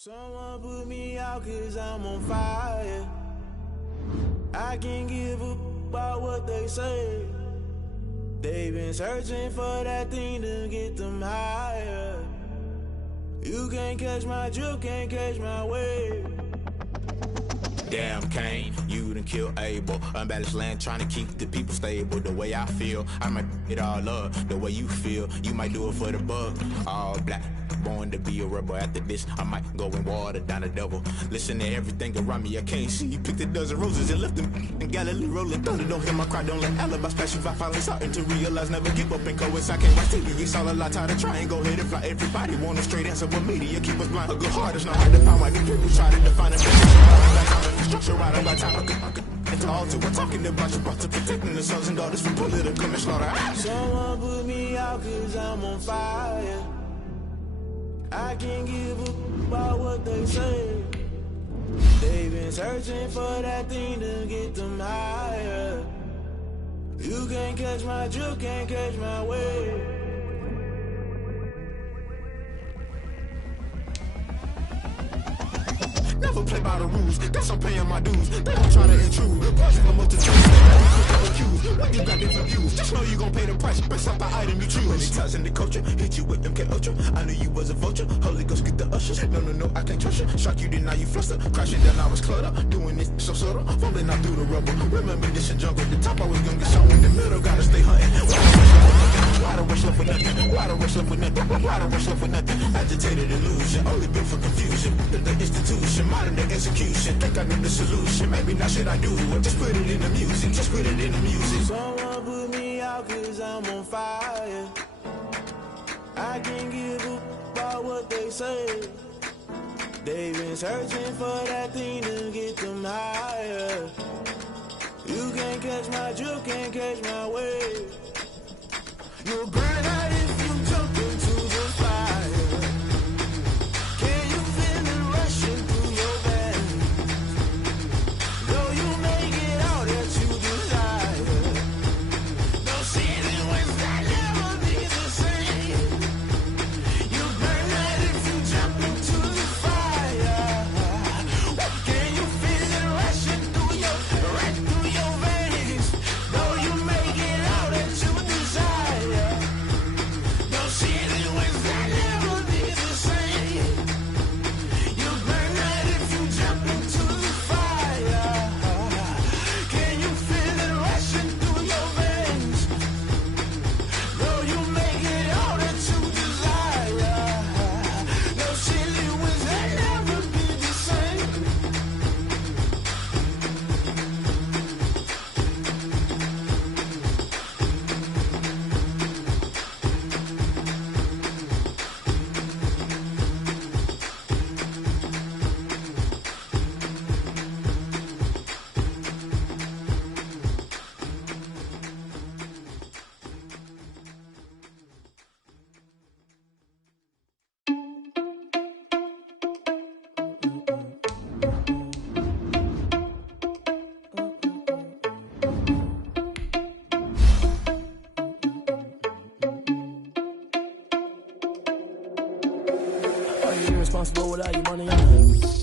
Someone put me out 'cause I'm on fire. I can't give up about what they say. They've been searching for that thing to get them higher. You can't catch my drift, can't catch my wave. Damn Kane, you done killed Abel. Unbalanced land trying to keep the people stable. The way I feel, I might it all up. The way you feel, you might do it for the bug. All black, born to be a rebel. After this, I might go and water down the devil. Listen to everything around me, I can't see. Picked a dozen roses and left them in Galilee rolling thunder. Don't hear my cry, don't let alibi splash you. I finally starting to realize, never give up and coincide. Can't watch TV, it's all a lot. Tired of trying, go ahead and fly. Everybody want a straight answer, but media keep us blind. A good heart is not hard to find. Why the people try to define it? Structure right on my time. It's all to we're talking about you, about to protecting the sons and daughters from political manslaughter. Someone put me out 'cause I'm on fire. I can't give up about what they say. They've been searching for that thing to get them higher. You can't catch my drift, can't catch my wave. Never play by the rules, guess I'm paying my dues. They don't try to intrude, causing a multitude. When you got different views, just know you gon' pay the price based off the item you choose. Many times in the culture, hit you with MK Ultra. I knew you was a vulture, Holy Ghost get the ushers. No, I can't trust you. Shock you, then now you fluster. Crashing down, I was cluttered. Doing this so subtle, falling out through the rubble. Remember this and jungle, the top always gonna get shot in the middle. Gotta stay hunting. Why the rush left with nothing? Why the rush left with nothing? Why the rush left with nothing? Agitated illusion, only built for confusion. The institution, modern day execution. Think I know the solution. Maybe not should I do it? Just put it in the music. Just put it in the music. Someone put me out 'cause I'm on fire. I can't give up about what they say. They've been searching for that thing to get them higher. You can't catch my drift, can't catch my wave. You'll burn out if you jump into the fire. Can you feel it rushing through your Irresponsible without your money,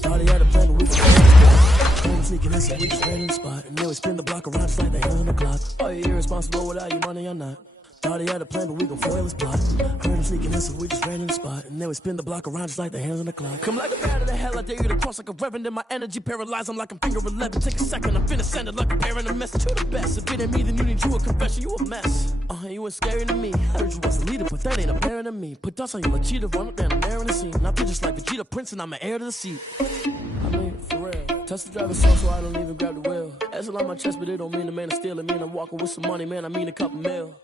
thought he had a plan, but we can sneaking in, so we just ran in the spot. And then we spin the block around just like the hands on the clock. Are you irresponsible without your money or not? Thought he had a plan, but we gon' foil his plot. Heard him sneaking in, so we just ran in the spot. And then we spin the block around just like the hands on the clock. Come like a bat of the hell, I dare you to cross like a reverend. And my energy paralyzed, I'm like I'm finger 11. Take a second, I'm finna send it like a parent, a message. You the best, if it ain't me, then you need you a confession. You a mess, you ain't scary to me. Heard you was a leader, but that ain't apparent to me. Put dust on you like cheetah, run up down the air in the scene. Now just like Vegeta Prince, and I'm an heir to the seat. I mean, for real. Touch the driver's seat, so I don't even grab the wheel. That's on my chest, but it don't mean the man is stealing. Mean I'm walking with some money, man, I mean a couple mil.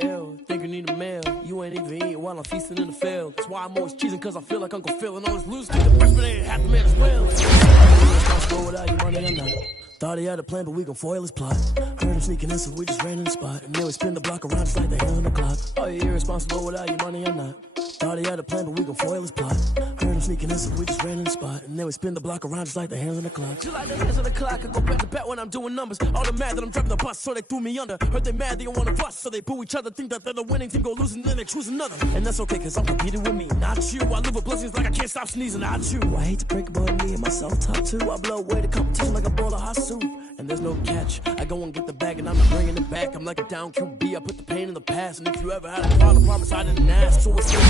Ew, think you need a meal. You ain't even eating while I'm feasting in the field. That's why I'm always cheesing, cause I feel like Uncle Phil. And all his losers keep the fresh, but they ain't half the man as well. Irresponsible without your money or not. Thought he had a plan, but we gon' foil his plot. Heard him sneaking in, so we just ran in the spot. And then we spin the block around just like the hands on the clock. Are you irresponsible without your money or not? Thought he had a plan, but we gon' foil his plot. Heard him sneaking in, so we just ran in the spot. And then we spin the block around just like the hands on the clock. Just like the hands on the clock, I go back to back when I'm doing numbers. All the mad that I'm driving the bus, so they threw me under. Heard they mad, they don't wanna bust, so they boo each other. Think that they're the winning team, go losing, then they choose another. And that's okay, cause I'm competing with me, not you. I live with blessings like I can't stop sneezing, not you. I hate to break it, but me and myself top two. I blow away the competition like a bowl of hot soup. And there's no catch. I go and get the bag and I'm not bringing it back. I'm like a down QB, I put the pain in the past. And if you ever had a problem, promise I didn't ask. So it's my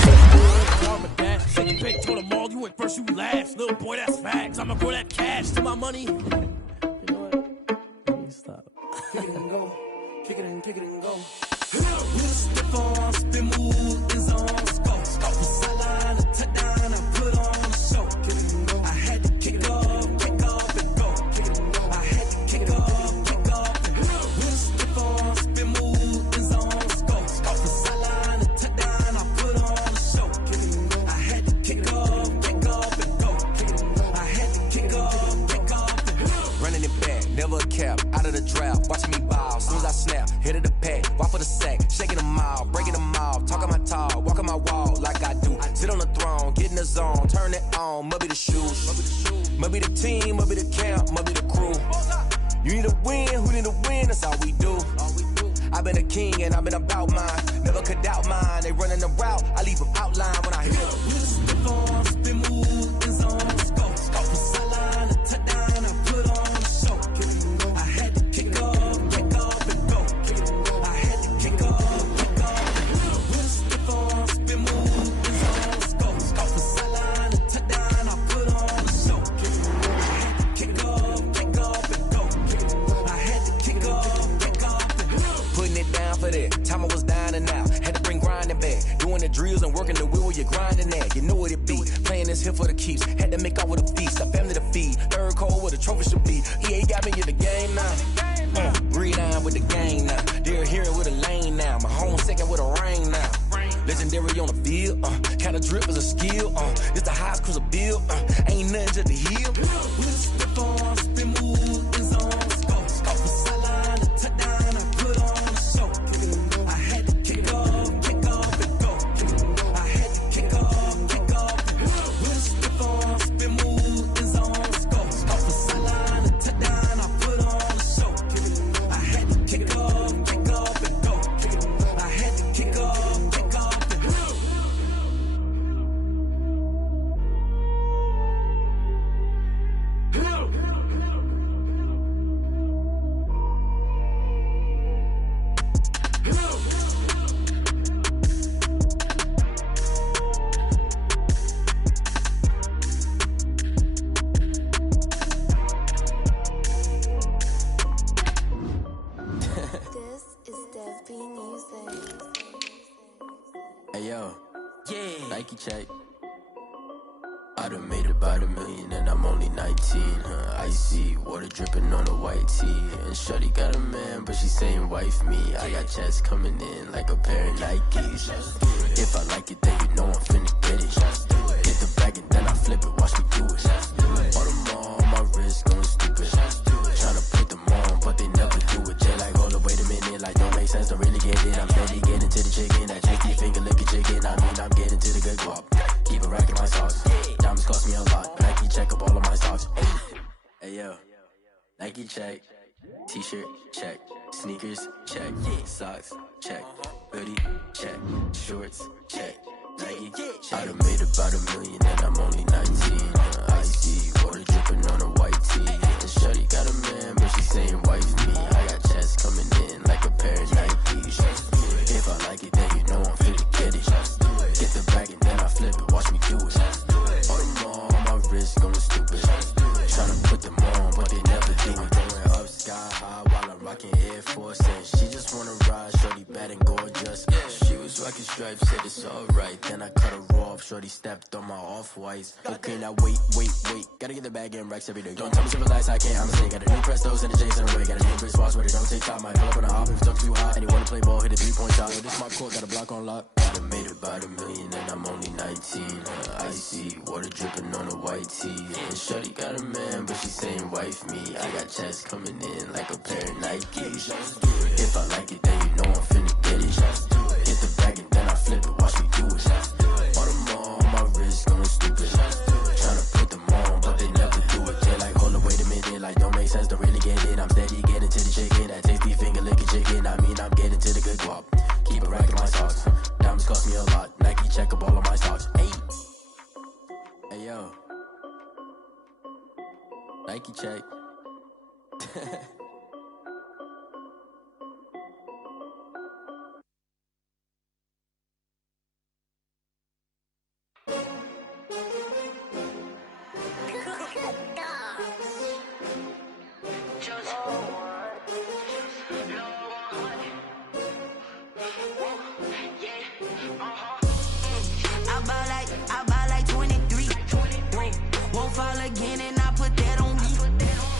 dash. Shake your big, told them all, you went first, you last. Little boy, that's facts. I'ma grow that cash to my money. You know what? Let me stop. Kick it and go. Kick it and go. With a stiff on, spin move, is on, scope. From sideline to touchdown, I put on a show. Kick it and go. I had to kick off and go. Kick it and go. I had to kick off and go. With a stiff on, spin move, is on, scope. From sideline to touchdown, I put on a show. Kick it and go. I had to kick off and go. Kick it and go. I had to kick off and go. Running it back, never a cap, out of the draft. Watching me ball, soon as I snap, hit of the pack, walk for the sack, shaking them all, breaking them off, talking my talk, walking my wall like I do. Sit on the throne, get in the zone, turn it on, must be the shoes, must be the team, must be the camp, must be the crew. You need a win, who need a win, that's all we do. I've been a king and I've been about mine, never could doubt mine. They running the route, I leave them outline when I hit them. Spin move, is on, scope, from sideline to touchdown, I put on a show. I had to kick off and go. I had to kick off and go. With a stiff on, spin move, is on, scope, from sideline to touchdown, I put on a show. I had to kick off and go. I had to kick off and go. Putting it down for that, time I was down and out. Had to bring grinding back, doing the drills and working the wheel where you're grinding at. You know what it be, playing this here for the keeps. Had to make out with a feast, a family to feed. Third cold where the trophy should be. EA got me in the game now. Breathe down with the game now. They're hearing with a lane now. My home second with a rain now. Legendary on the field, kind of drip is a skill. It's the highest cruiser bill, ain't nothing just to heal. With a step on, spin move, is on, scope. From sideline to touchdown, I put on a show. I had to kick off and go. I had to kick off and go. With a step on, spin move, is on, scope. From sideline to touchdown, I put on a show. I had to kick off and go. I had to kick off and go. This is Dev B Music. Hey yo, yeah, Nike check. I done made about $1 million and I'm only 19. Icy water dripping on a white tee. And shorty got a man, but she saying wife me. I got checks coming in like a pair of Nikes. If I like it, then you know I'm finna get it. Get the bag and then I flip it, watch me do it. All them on my wrist going stupid. Tryna put them on, but they never do it. They like, hold up, wait a minute, like don't make sense to really get it. I'm steady getting to the chicken, that tricky finger licking chicken. I mean, I'm getting to the good guap. Keep a rack in my socks. Diamonds cost me a lot. Nike check up all of my stocks. Hey yo, Nike check. T-shirt, check. Sneakers, check. Socks, check. Hoodie, check. Shorts, check. Nike, check. I done made about $1 million and I'm only 19. Icy, water dripping on a white tee. And shorty got a man, but she saying wife me. I got checks coming in like a pair of Nikes. If I like it, then you know I'm finna get it. Get the bag and then I flip it, watch me do it. All them on my wrist going stupid. Tryna put them on, but they never do it. Going up sky high while I'm rocking Air Force. And she just wanna ride, shorty bad and gorgeous. She was rocking stripes, said it's alright. Then I cut her off, shorty stepped on my off-whites. Okay, now wait. Gotta get the bag and racks every day. Don't tell me to relax, I can't, I'm saying. Got a new Prestos and a J's in a way. Got a new Chris Foss, but it don't take time. Might pull up on a hop if it's too hot. And you wanna play ball, hit a 3-point shot. Yo, this my court, got a block on lock. I done made about $1 million and I'm only 19. Icy, water dripping on a white tee. And shorty got a man, but she saying wife me. I got checks coming in like a pair of Nikes. If I like it, then you know I'm finna get it. Hit the bag and then I flip it, watch me do it. All them on my wrist going stupid. Tryna put them on, but they never do it. They like, hold up, wait a minute, like don't make sense, don't really get it. I'm steady getting to the chicken, that tasty finger licking chicken. I mean, I'm getting to the good guap. Keep a rack in my socks. Diamonds cost me a lot. Nike check up all of my stocks. Hey yo. Nike check. I buy like 23. Won't fall again and I put that on me.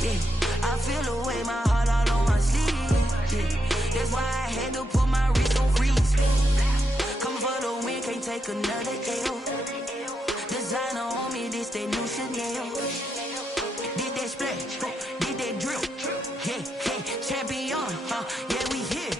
Yeah, I feel away, my heart all on my sleeve. Yeah, that's why I had to put my wrist on freeze. Come for the win, can't take another L. Designer on me, this that new Chanel. Did that splash, did that drill. Yeah, champion, yeah, we here.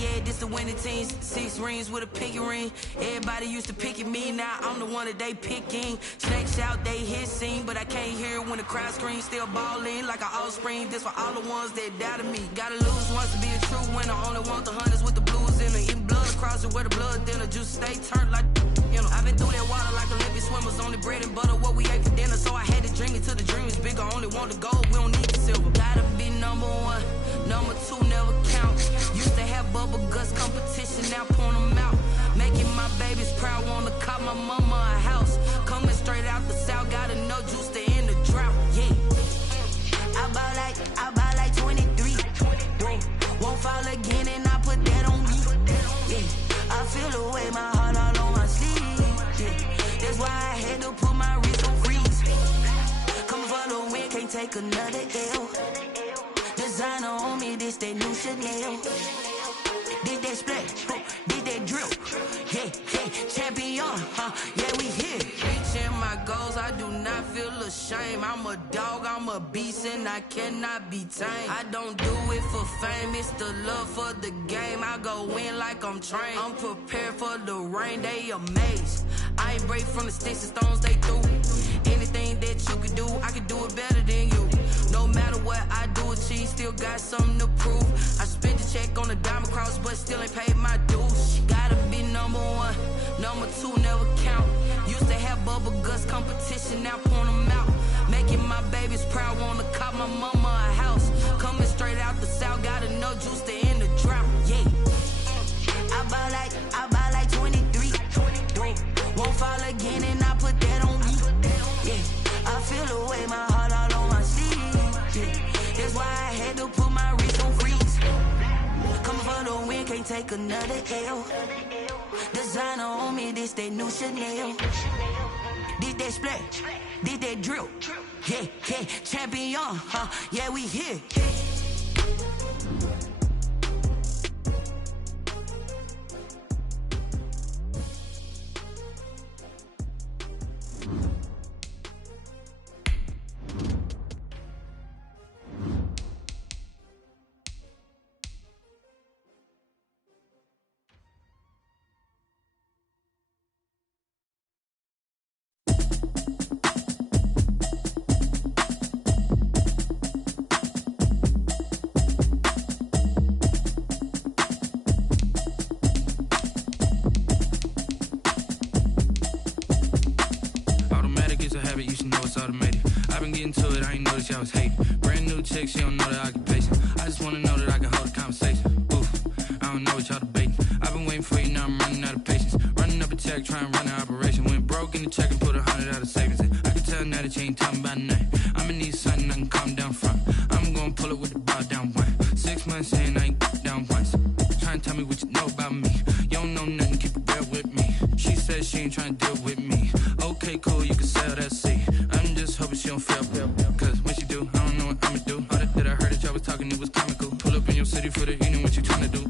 Yeah, this the winning teams. 6 rings with a pinky ring. Everybody used to pick at me, now I'm the one that they picking. Snakes out, they hit scene, but I can't hear it when the crowd screams. Still balling like an offspring. This for all the ones that doubted me. Gotta lose once to be a true winner. Only want the hunters with the blues in it. Eating blood across it where the blood dinner. Juice stay turned like, you know. I've been through that water like Olympic swimmers. Only bread and butter, what we ate for dinner. So I had to dream it till the dream is bigger. Only want the gold, we don't need the silver. Gotta be number 1, number 2 never count. Used to have bubble guts competition, now point them out. Making my babies proud, wanna cop my mama a house. Coming straight out the south, got enough juice to end the drought. Yeah, I buy like 23. Won't fall again and I put that on me. Yeah, I feel away, my heart all on my sleeve. Yeah, that's why I had to put my wrist on freeze. Coming for the win, can't take another L. Designer on me, this that new Chanel. Did that splash, did that drill. Yeah, champion, yeah, we here. Reaching my goals, I do not feel ashamed. I'm a dog, I'm a beast, and I cannot be tamed. I don't do it for fame, it's the love for the game. I go in like I'm trained. I'm prepared for the rain, they amazed. I ain't break from the sticks and stones they threw. Anything that you could do, I could do it better than you. No matter what I do, achieve, still got something to prove. I spent the check on the diamond cross, but still ain't paid my dues. Gotta be number 1, number 2 never count. Used to have bubble guts competition, now point them out. Making my babies proud, wanna cop my mama a house. Coming straight out the south, got enough juice to end the drought. Yeah, I buy like 23. Won't fall again and I put that on me. Yeah, I feel away, my heart all on my sleeve. Yeah, that's why I had to put my wrist on freeze. Coming for the win, can't take another L. Designer on me, this that new Chanel. Did that splash, did that drill. Yeah, champion, yeah, we here. chick, she don't know the occupation. I just wanna know that I can hold a conversation. Ooh, I don't know what y'all debating. I've been waiting for you, now I'm running out of patience. Running up a check, trying to run an operation. Went broke in the check and put 100 out of savings in. I can tell now that you ain't talking about nothing. I'ma need something I can calm down from. I'm gonna pull it with the bar down one. 6 months in, I ain't down once. Trying to tell me what you know about me. You don't know nothing, keep it real with me. She says she ain't trying to deal with me. Okay, cool, you can sell that seat. I'm just hoping she don't fail. Cause when she do, I don't know what I'ma do. All that I heard that y'all was talking, it was comical. Pull up in your city for the evening, what you trying to do?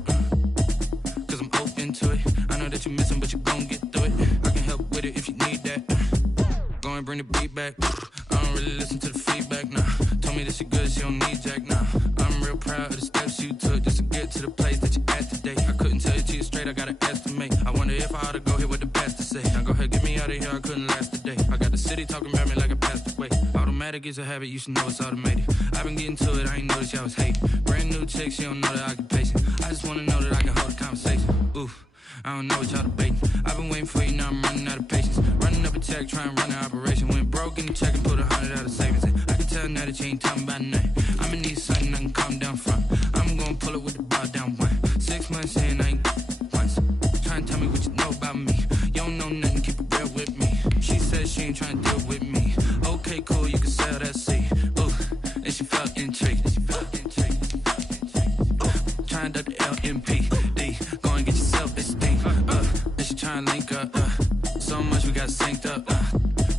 Cause I'm open to it. I know that you're missing, but you gon' get through it. I can help with it if you need that. Go and bring the beat back. I don't really listen to the feedback, nah. Told me that she good, she don't need jack, nah. I'm real proud of the steps you took just to get to the place that you at today. I couldn't tell you to you straight, I gotta estimate. I wonder if I ought to go here with the best to say. Now go ahead, get me out of here, I couldn't last a day. I got the city talking about me like I passed away. Automatic is a habit, you should know it's automated. I've been getting to it, I ain't noticed y'all was hating. Brand new chick, she don't know the occupation. I just wanna know that I can hold a conversation. Ooh, I don't know what y'all debating. I've been waiting for you, now I'm running out of patience. Running up a check, trying to run an operation. Went broke in the check and put 100 out of savings in. I can tell now that you ain't talking about nothing. I'ma need something I can calm down from. I'm gonna pull it with the bar down one. 6 months in, I ain't once. Trying to tell me what you know about me. You don't know nothing, keep it real with me. She says she ain't trying to deal with me. Okay, cool, you can sell that seat. Ooh, and she felt intrigued. Trying to duck the LMPD. Go and get yourself this thing. And she trying to link up. So much we got synced up.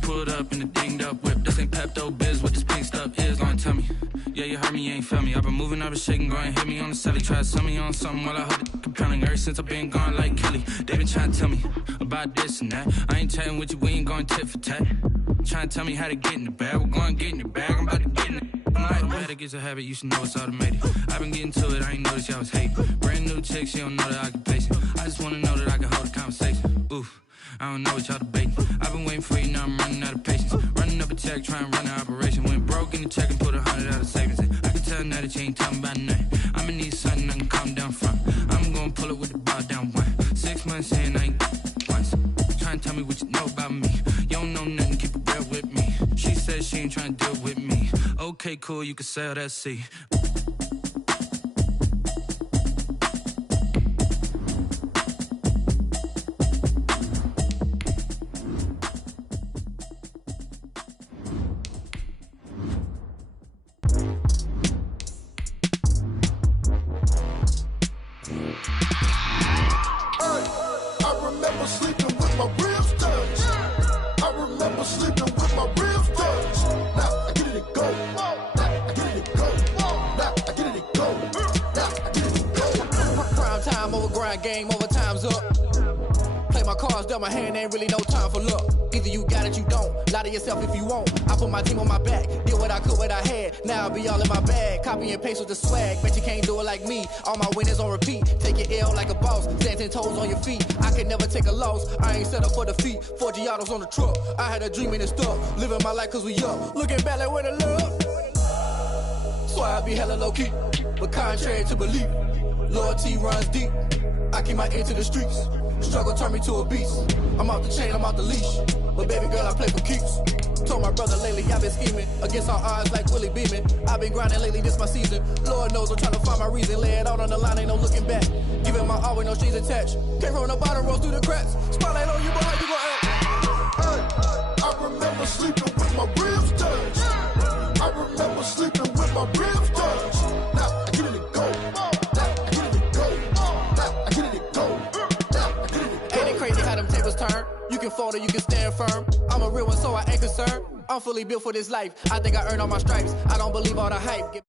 Pulled up in the dinged up whip. This ain't Pepto Biz, what this pink stuff is. Gonna tell me. Yeah, you heard me, you ain't felt me. I've been moving, I've been shaking, go and hit me on the celly. Try to sell me on something while I hold it compelling. Ever since I've been gone like Kelly. They been trying to tell me about this and that. I ain't chatting with you, we ain't going tit for tat. Trying to tell me how to get in the bag. We're going to get in the bag, I'm about to get in it. Automatic is a habit, you should know it's automated. I've been getting to it, I ain't noticed y'all was hating. Brand new chick, she don't know the occupation. I just wanna know that I can hold a conversation. Ooh, I don't know what y'all debating. I've been waiting for you, now I'm running out of patience. Running up a check, trying to run an operation. Went broke in the check and put 100 out of savings in. I can tell now that you ain't talking about nothing. I'ma need something I can calm down from. I'm gonna pull it with the bar down one. 6 months in, I ain't once. Trying to tell me what you know about me. You don't know nothing, keep it real with me. She says she ain't trying to deal with me. Okay, cool, you can sell that seat. Game over, time's up. Play my cards, dealt my hand, ain't really no time for luck. Either you got it, you don't. Lie to yourself if you won't. I put my team on my back, did what I could, what I had. Now I'll be all in my bag. Copy and paste with the swag. Bet you can't do it like me. All my winners on repeat. Take your L like a boss. Stand 10 toes on your feet. I can never take a loss. I ain't set up for defeat. 4 Giottos on the truck. I had a dream and it's stuck. Living my life cause we up. Looking back like where the love. So I be hella low key. But contrary to belief, loyalty runs deep. I keep my ear to the streets. Struggle turned me to a beast. I'm off the chain, I'm off the leash. But baby girl, I play for keeps. Told my brother lately, I've been scheming. Against all odds like Willie Beeman. I've been grinding lately, this my season. Lord knows I'm trying to find my reason. Lay it out on the line, ain't no looking back. Giving my all with no strings attached. Came from the bottom, rose through the cracks. Spotlight on you, boy, how you gon' act? Hey, I remember sleeping with my ribs touched. I remember sleeping with my ribs touched. Now I get it to go. You can fold or you can stand firm. I'm a real one, so I ain't concerned. I'm fully built for this life. I think I earned all my stripes. I don't believe all the hype.